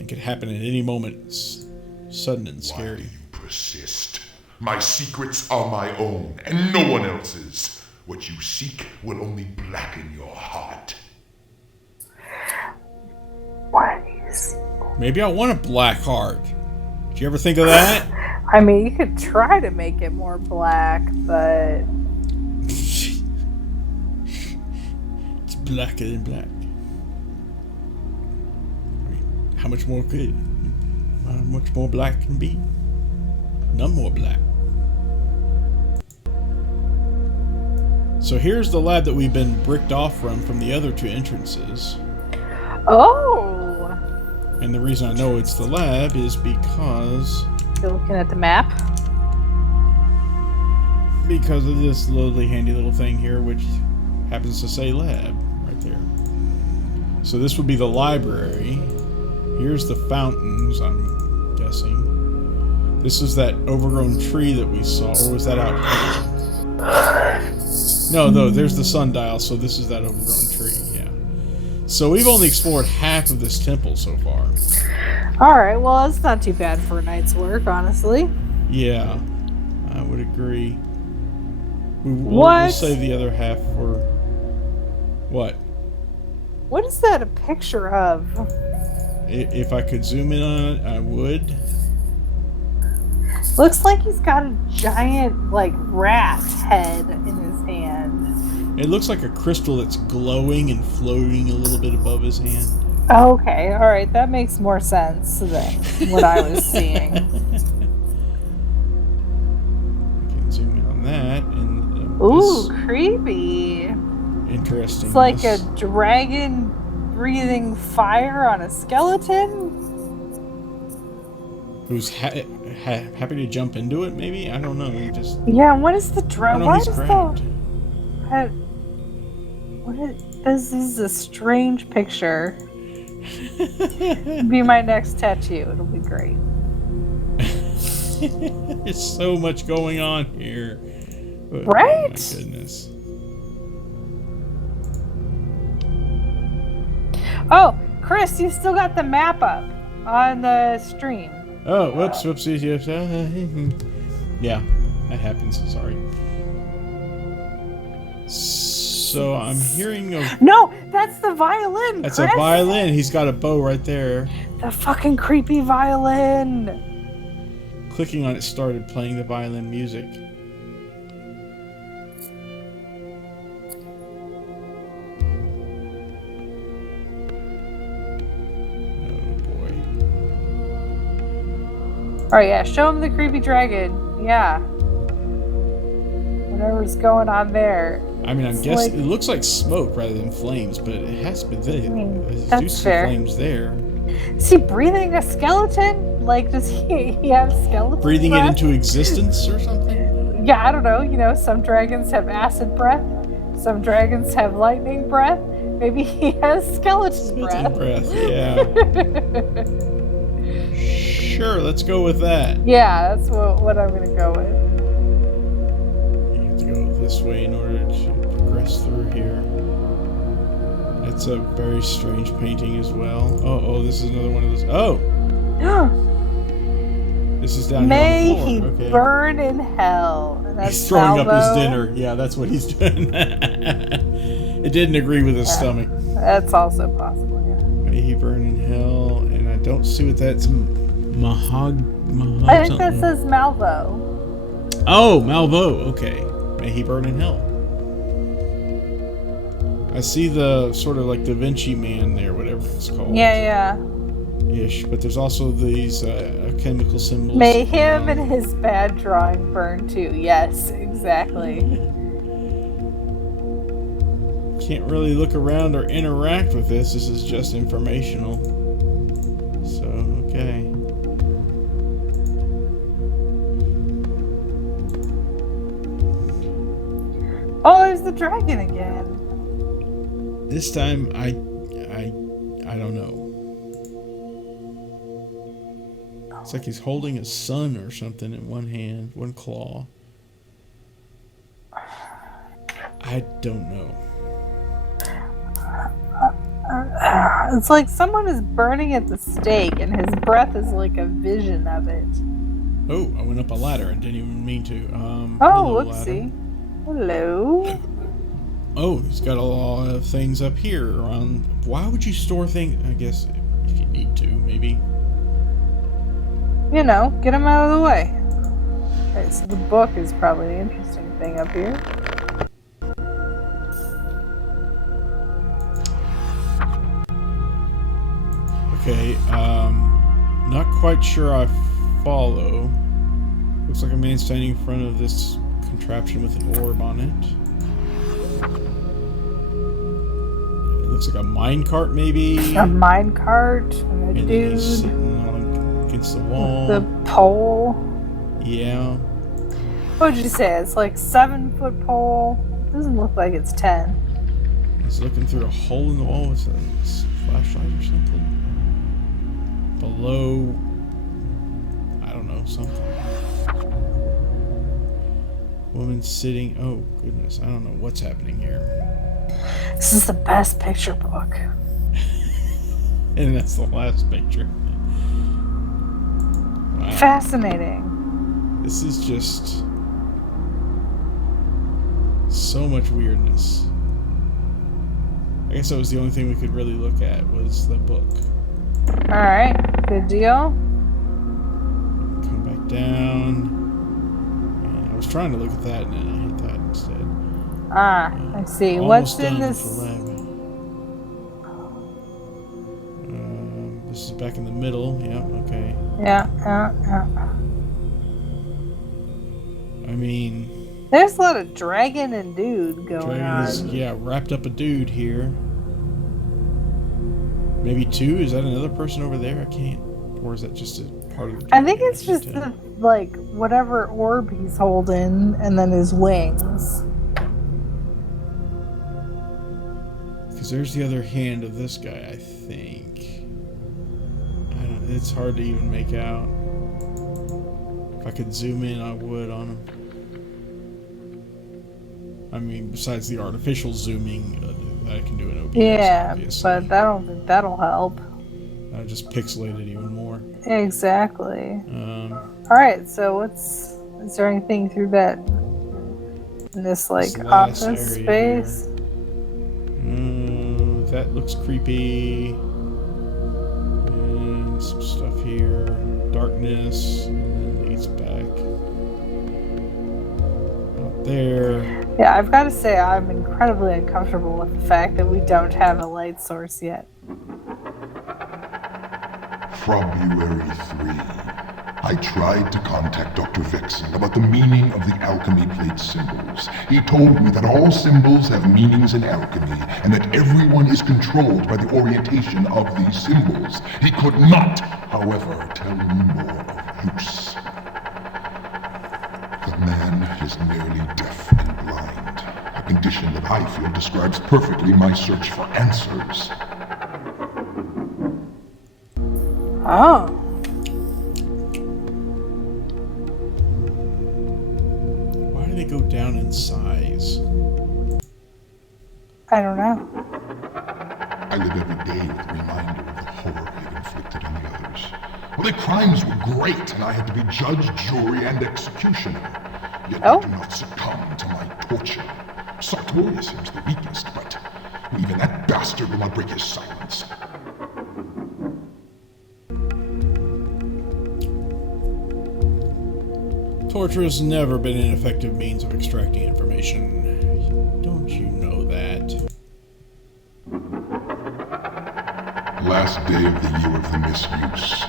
it could happen at any moment. It's sudden and scary. Why do you persist? My secrets are my own, and no one else's. What you seek will only blacken your heart. Wise. Maybe I want a black heart. Did you ever think of that? I mean, you could try to make it more black, but... It's blacker than black. I mean, how much more could it? How much more black can be? None more black. So here's the lab that we've been bricked off from the other two entrances. Oh! And the reason I know it's the lab is because... You're looking at the map? Because of this lovely handy little thing here, which happens to say lab right there. So this would be the library. Here's the fountains, I'm guessing. This is that overgrown tree that we saw, or was that out? No, there's the sundial, so this is that overgrown tree, yeah. So we've only explored half of this temple so far. Alright, well, it's not too bad for a night's work, honestly. Yeah, I would agree. We'll save the other half for... What? What is that a picture of? If I could zoom in on it, I would. Looks like he's got a giant, rat head in his hand. It looks like a crystal that's glowing and floating a little bit above his hand. Okay, alright, that makes more sense than what I was seeing. I can zoom in on that. And ooh, creepy. Interesting. It's like a dragon breathing fire on a skeleton? Who's happy to jump into it, maybe? I don't know. Yeah, what is the dragon? What is grabbed. This is a strange picture. Be my next tattoo. It'll be great. There's so much going on here. Right? Oh my goodness. Oh, Chris, you still got the map up on the stream. Oh, whoops. Yeah, that happens. Sorry. So I'm hearing a... No, that's the violin, That's Chris. a violin. He's got a bow right there. The fucking creepy violin. Clicking on it started playing the violin music. Alright, yeah, show him the creepy dragon. Yeah. Whatever's going on there. I mean, I'm guessing it looks like smoke rather than flames, but it has to be there. I mean, There's that's fair. flames there. Is he breathing a skeleton? Does he have skeleton Breathing breath? it into existence or something? Yeah, I don't know. Some dragons have acid breath. Some dragons have lightning breath. Maybe he has skeleton breath. Yeah. Sure, let's go with that. Yeah, that's what I'm going to go with. You have to go this way in order to progress through here. It's a very strange painting as well. Oh, this is another one of those. Oh! This is down May here on the he floor. Okay. burn in hell. And that's He's throwing Salvo. up his dinner. Yeah, that's what he's doing. It didn't agree with his stomach. That's also possible, yeah. May he burn in hell, and I don't see what that's. Mahog I think something. that says Malvo. Oh, Malvo. Okay. May he burn in hell. I see the sort of like Da Vinci Man there, whatever it's called. Yeah. Ish. But there's also these chemical symbols. May him and his bad drawing burn too. Yes, exactly. Can't really look around or interact with this. This is just informational. So, okay. Oh, there's the dragon again. This time, I don't know. It's like he's holding a sun or something in one hand, one claw. I don't know. It's like someone is burning at the stake, and his breath is like a vision of it. Oh, I went up a ladder and didn't even mean to. Oh, hello, whoopsie. Hello. Oh, he's got a lot of things up here around. Why would you store things? I guess if you need to, maybe. You know, get him out of the way. Okay, so the book is probably the interesting thing up here. Okay, not quite sure I follow. Looks like a man standing in front of this contraption with an orb on it. It looks like a minecart, maybe. A minecart and a And then dude. he's sitting on against the wall. The pole. Yeah. What would you say? It's like 7-foot pole. Doesn't look like it's 10. He's looking through a hole in the wall with a flashlight or something. Below, I don't know, something. Woman sitting. Oh goodness, I don't know what's happening here. This is the best picture book. And that's the last picture. Wow. Fascinating. This is just so much weirdness. I guess that was the only thing we could really look at was the book. Alright, good deal. Come back down. And I was trying to look at that and then I hit that instead. Ah, I see. Almost What's in done with this? the lab. This is back in the middle. Yeah, okay. Yeah. I mean, There's a lot of dragon and dude going Dragon is, on. yeah, wrapped up a dude here. Maybe two? Is that another person over there? I can't. Or is that just a part of the I think dragon? it's just can't tell. the, like, whatever orb he's holding and then his wings. Because there's the other hand of this guy, I think. I don't. It's hard to even make out. If I could zoom in, I would on him. I mean, besides the artificial zooming that I can do in OBS, Yeah, obviously. but I don't think that'll help. I just pixelate it even more. Exactly. Alright, so is there anything through that, in this, like, This last office area space? That looks creepy. And some stuff here. Darkness. And then leads back. Out there. Yeah, I've got to say I'm incredibly uncomfortable with the fact that we don't have a light source yet. February 3. I tried to contact Dr. Vixen about the meaning of the alchemy plate symbols. He told me that all symbols have meanings in alchemy, and that everyone is controlled by the orientation of these symbols. He could not, however, tell me more of use. The man is nearly deaf and blind, a condition that I feel describes perfectly my search for answers. Oh. Why do they go down in size? I don't know. I live every day with a reminder of the horror I have inflicted on the others. Well, their crimes were great, and I had to be judge, jury, and executioner. Yet Oh. they do not succumb to my torture. Sartorius seems the weakest, but even that bastard will not break his silence. Torture has never been an effective means of extracting information. Don't you know that? Last day of the year of the misuse.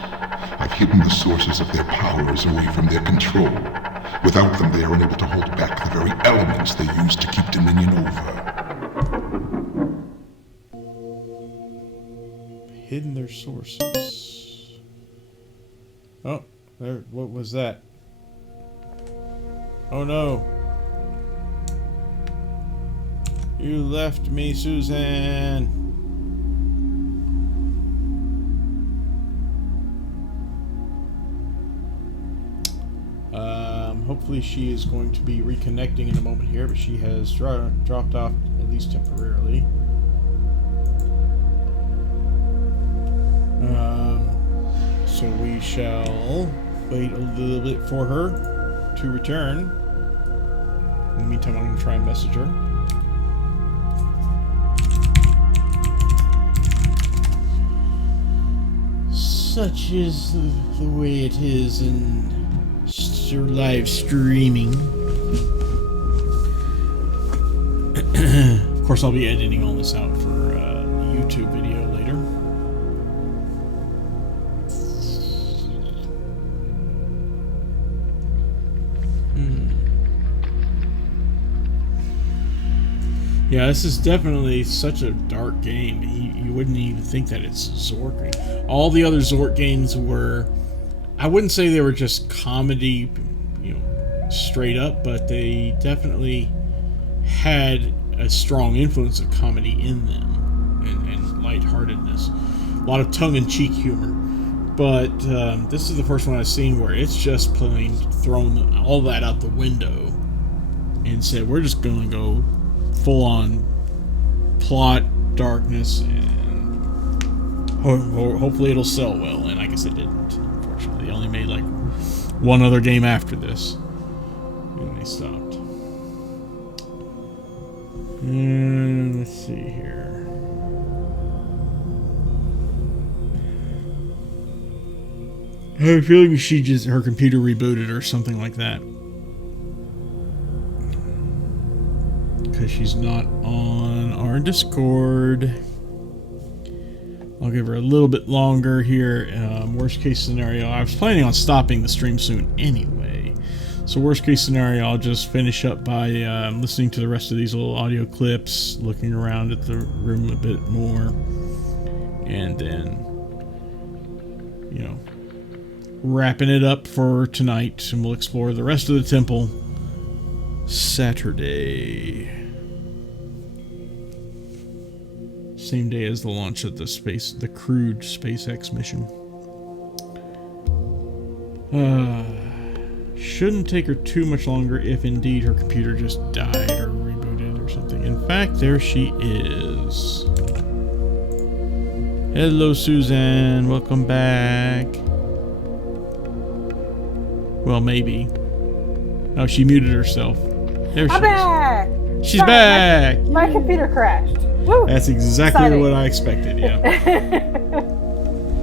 I've hidden the sources of their powers away from their control. Without them, they are unable to hold back the very elements they use to keep dominion over. Hidden their sources. Oh, there. What was that? Oh no. You left me, Suzanne. hopefully she is going to be reconnecting in a moment here, but she has dropped off, at least temporarily. So we shall wait a little bit for her to return. In the meantime, I'm going to try and message her. Such is the way it is in live streaming. Of course, I'll be editing all this out for a YouTube video later. Yeah, this is definitely such a dark game. You wouldn't even think that it's Zork. All the other Zork games were, I wouldn't say they were just comedy, straight up, but they definitely had a strong influence of comedy in them and lightheartedness. A lot of tongue-in-cheek humor. But this is the first one I've seen where it's just plain thrown all that out the window and said, we're just going to go full-on plot, darkness, and hopefully it'll sell well. And I guess it didn't, unfortunately. They only made like one other game after this, and they stopped. And let's see here. I have a feeling her computer rebooted or something like that. Because she's not on our Discord. I'll give her a little bit longer here. Worst case scenario, I was planning on stopping the stream soon anyway. So worst case scenario, I'll just finish up by listening to the rest of these little audio clips, looking around at the room a bit more, and then, wrapping it up for tonight, and we'll explore the rest of the temple Saturday. Same day as the launch of the crewed SpaceX mission. Shouldn't take her too much longer if indeed her computer just died or rebooted or something. In fact, there she is. Hello, Suzanne. Welcome back. Well, maybe. Oh, she muted herself. There she is. Back! She's back! My computer crashed. Woo! That's exactly Exciting. what I expected, yeah.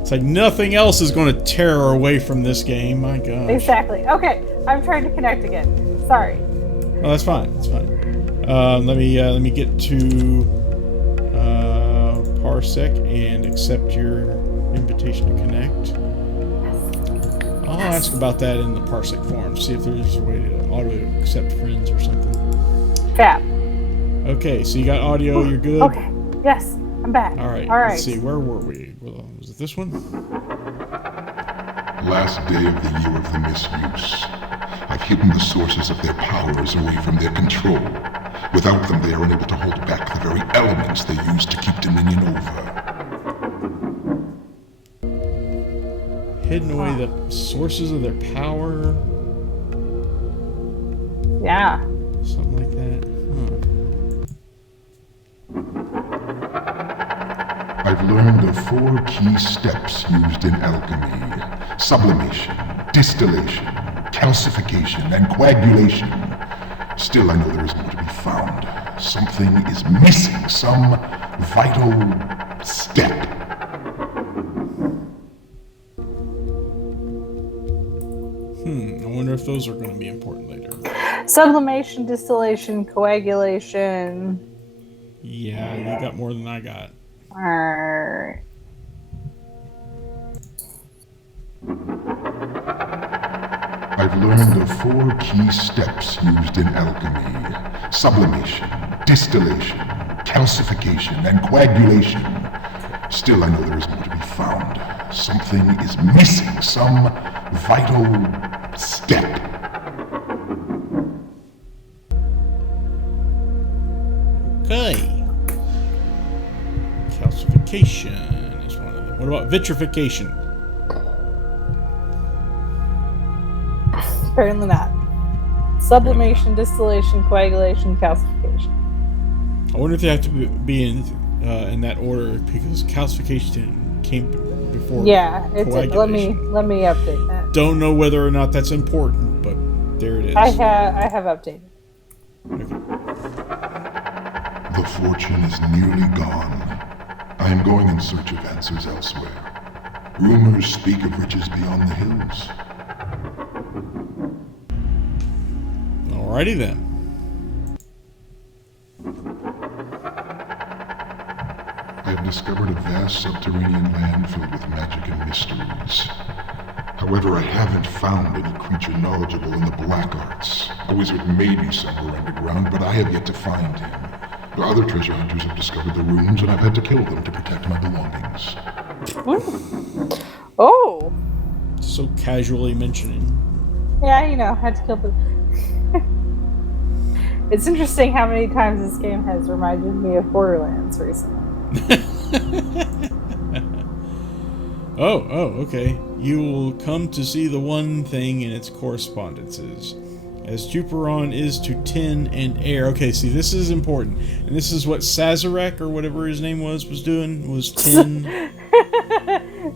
It's like nothing else is going to tear her away from this game. My gosh. Exactly. Okay, I'm trying to connect again. Sorry. Oh, that's fine. That's fine. Let me get to Parsec and accept your invitation to connect. I'll ask about that in the Parsec forum. See if there's a way to auto accept friends or something. Fab. Okay, so you got audio. You're good. Okay. Yes, I'm back. All right. All right. Let's see. Where were we? Was it this one? Last day of the year of the misuse. I've hidden the sources of their powers away from their control. Without them, they are unable to hold back the very elements they use to keep Dominion over. Hidden away the sources of their power. Yeah. Something like that. I've learned of 4 key steps used in alchemy: sublimation, distillation, calcification, and coagulation. Still, I know there is more to be found. Something is missing, some vital step. I wonder if those are going to be important later. Sublimation, distillation, coagulation. Yeah, you got more than I got. Alright. I've learned of 4 key steps used in alchemy: sublimation, distillation, calcification, and coagulation. Still, I know there is more to be found. Something is missing, some vital step. Okay. Calcification is one of them. What about vitrification? Apparently not. Sublimation, distillation, coagulation, calcification. I wonder if they have to be in that order because calcification came before. Yeah, let coagulation. me update that. Don't know whether or not that's important, but there it is. I have updated. Okay. The fortune is nearly gone. I am going in search of answers elsewhere. Rumors speak of riches beyond the hills. Alrighty then. I have discovered a vast subterranean land filled with magic and mysteries. However, I haven't found any creature knowledgeable in the black arts. A wizard may be somewhere underground, but I have yet to find him. Other treasure hunters have discovered the runes, and I've had to kill them to protect my belongings. Oh! So casually mentioning. Yeah, had to kill the... It's interesting how many times this game has reminded me of Borderlands recently. Oh, okay. You will come to see the one thing in its correspondences. As Juperon is to tin and air. Okay, see, this is important. And this is what Sazerac, or whatever his name was doing, was tin.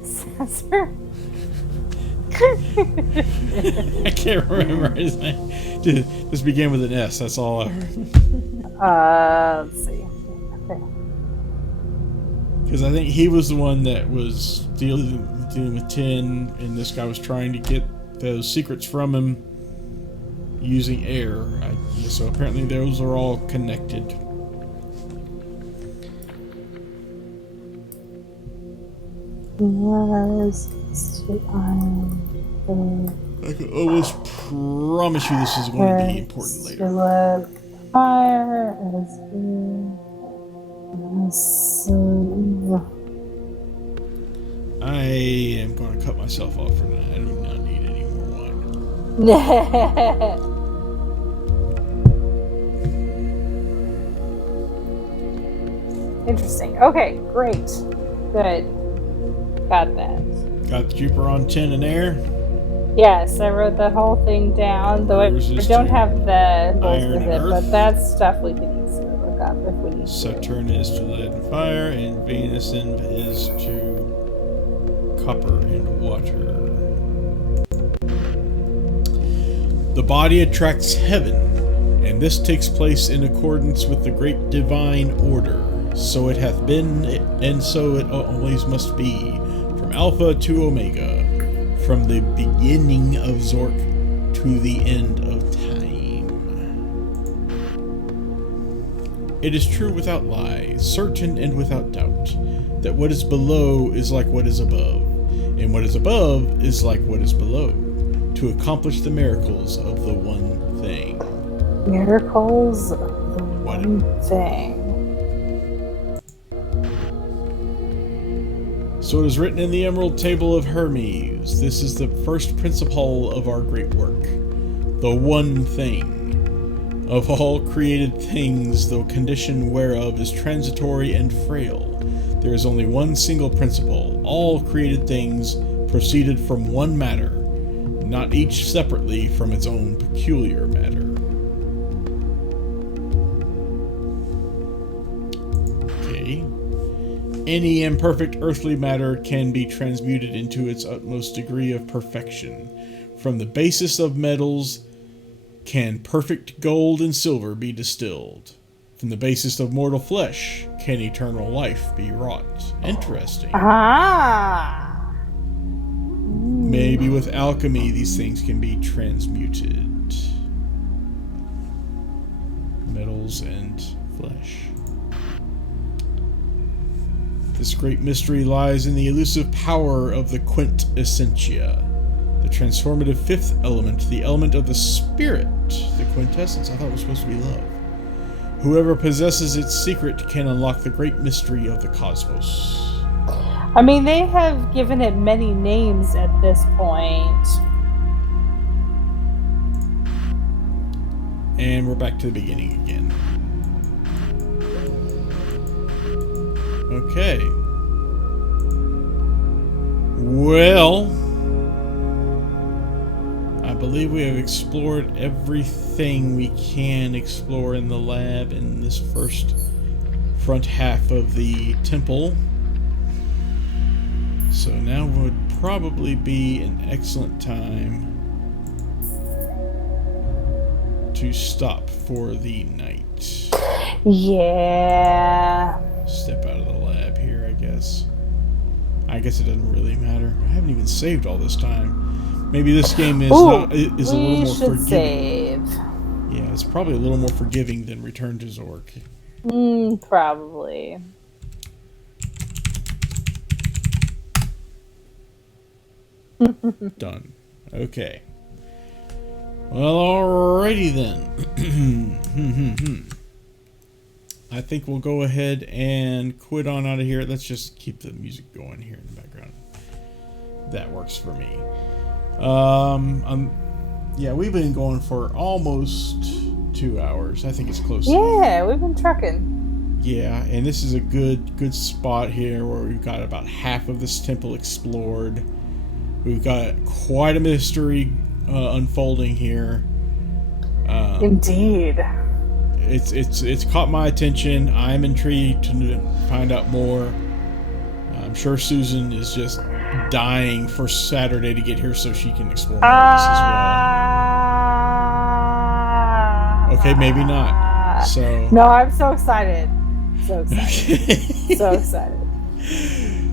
Sazerac? I can't remember his name. This began with an S, that's all I heard. Let's see. Okay. Because I think he was the one that was dealing with tin, and this guy was trying to get those secrets from him using air. So apparently those are all connected. I can almost promise you this is going to be important later. Fire I am going to cut myself off for now. I do not need any more wine. Interesting. Okay, great. Good. Got that. Got the Juperon tin and air. Yes, I wrote the whole thing down, though I don't have the goals with it, but that's stuff we can easily look up if we need to. Saturn is to lead and fire, and Venus is to copper and water. The body attracts heaven, and this takes place in accordance with the great divine order. So it hath been, and so it always must be, from Alpha to Omega, from the beginning of Zork to the end of time. It is true without lie, certain and without doubt, that what is below is like what is above, and what is above is like what is below, to accomplish the miracles of the one thing. Miracles of the one thing. So it is written in the Emerald Table of Hermes, this is the first principle of our great work, the one thing. Of all created things, the condition whereof is transitory and frail, there is only one single principle. All created things proceeded from one matter, not each separately from its own peculiar matter. Okay. Any imperfect earthly matter can be transmuted into its utmost degree of perfection. From the basis of metals can perfect gold and silver be distilled. From the basis of mortal flesh can eternal life be wrought. Interesting. Ah. Maybe with alchemy these things can be transmuted. Metals and flesh. This great mystery lies in the elusive power of the quintessentia, the transformative fifth element, the element of the spirit, the quintessence. I thought it was supposed to be love. Whoever possesses its secret can unlock the great mystery of the cosmos. I mean, they have given it many names at this point. And we're back to the beginning again. Okay. Well, I believe believe we have explored everything we can explore in the lab in this first front half of the temple. So now would probably be an excellent time to stop for the night. Yeah. Step out of the lab here, I guess. I guess it doesn't really matter. I haven't even saved all this time. Maybe this game is a little more forgiving. Save. Yeah, it's probably a little more forgiving than Return to Zork. Probably. Done. Okay. Well, alrighty then. I think we'll go ahead and quit on out of here. Let's just keep the music going here in the background. That works for me. Yeah, we've been going for almost 2 hours. I think it's close. Yeah, we've been trucking. Yeah, and this is a good spot here where we've got about half of this temple explored. We've got quite a mystery unfolding here. Indeed. It's caught my attention. I'm intrigued to find out more. I'm sure Susan is just dying for Saturday to get here so she can explore more of this as well. Okay, maybe not. So no, I'm so excited. So excited. So excited.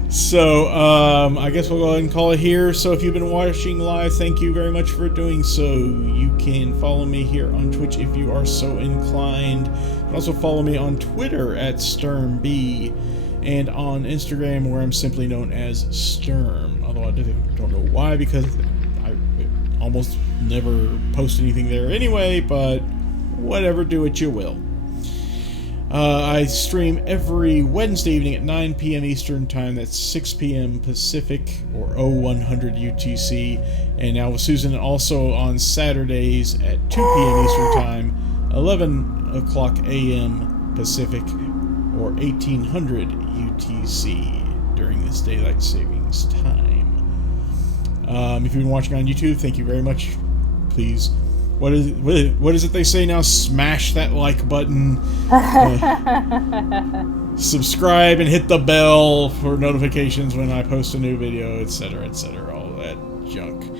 So, I guess we'll go ahead and call it here. So if you've been watching live, thank you very much for doing so. You can follow me here on Twitch if you are so inclined. You can also follow me on Twitter at STURMB and on Instagram where I'm simply known as Sturm. Although I don't know why, because I almost never post anything there anyway, but whatever, do what you will. I stream every Wednesday evening at 9 p.m. Eastern Time. That's 6 p.m. Pacific, or 0100 UTC. And now with Susan, also on Saturdays at 2 p.m. Eastern Time, 11 o'clock a.m. Pacific, or 1800 UTC during this daylight savings time. If you've been watching on YouTube, thank you very much. Please. What is it they say now? Smash that like button. Subscribe and hit the bell for notifications when I post a new video, etc., etc., all that junk.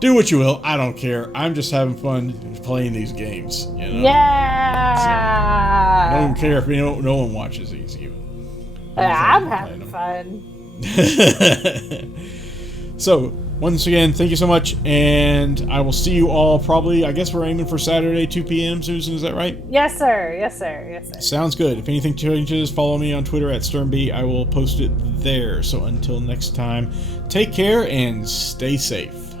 Do what you will. I don't care. I'm just having fun playing these games. You know? Yeah. So, I don't care if no one watches these. I'm having fun. So, once again, thank you so much, and I will see you all probably, I guess we're aiming for Saturday, 2 p.m., Susan, is that right? Yes, sir. Yes, sir. Yes, sir. Sounds good. If anything changes, follow me on Twitter at STURMB. I will post it there. So until next time, take care and stay safe.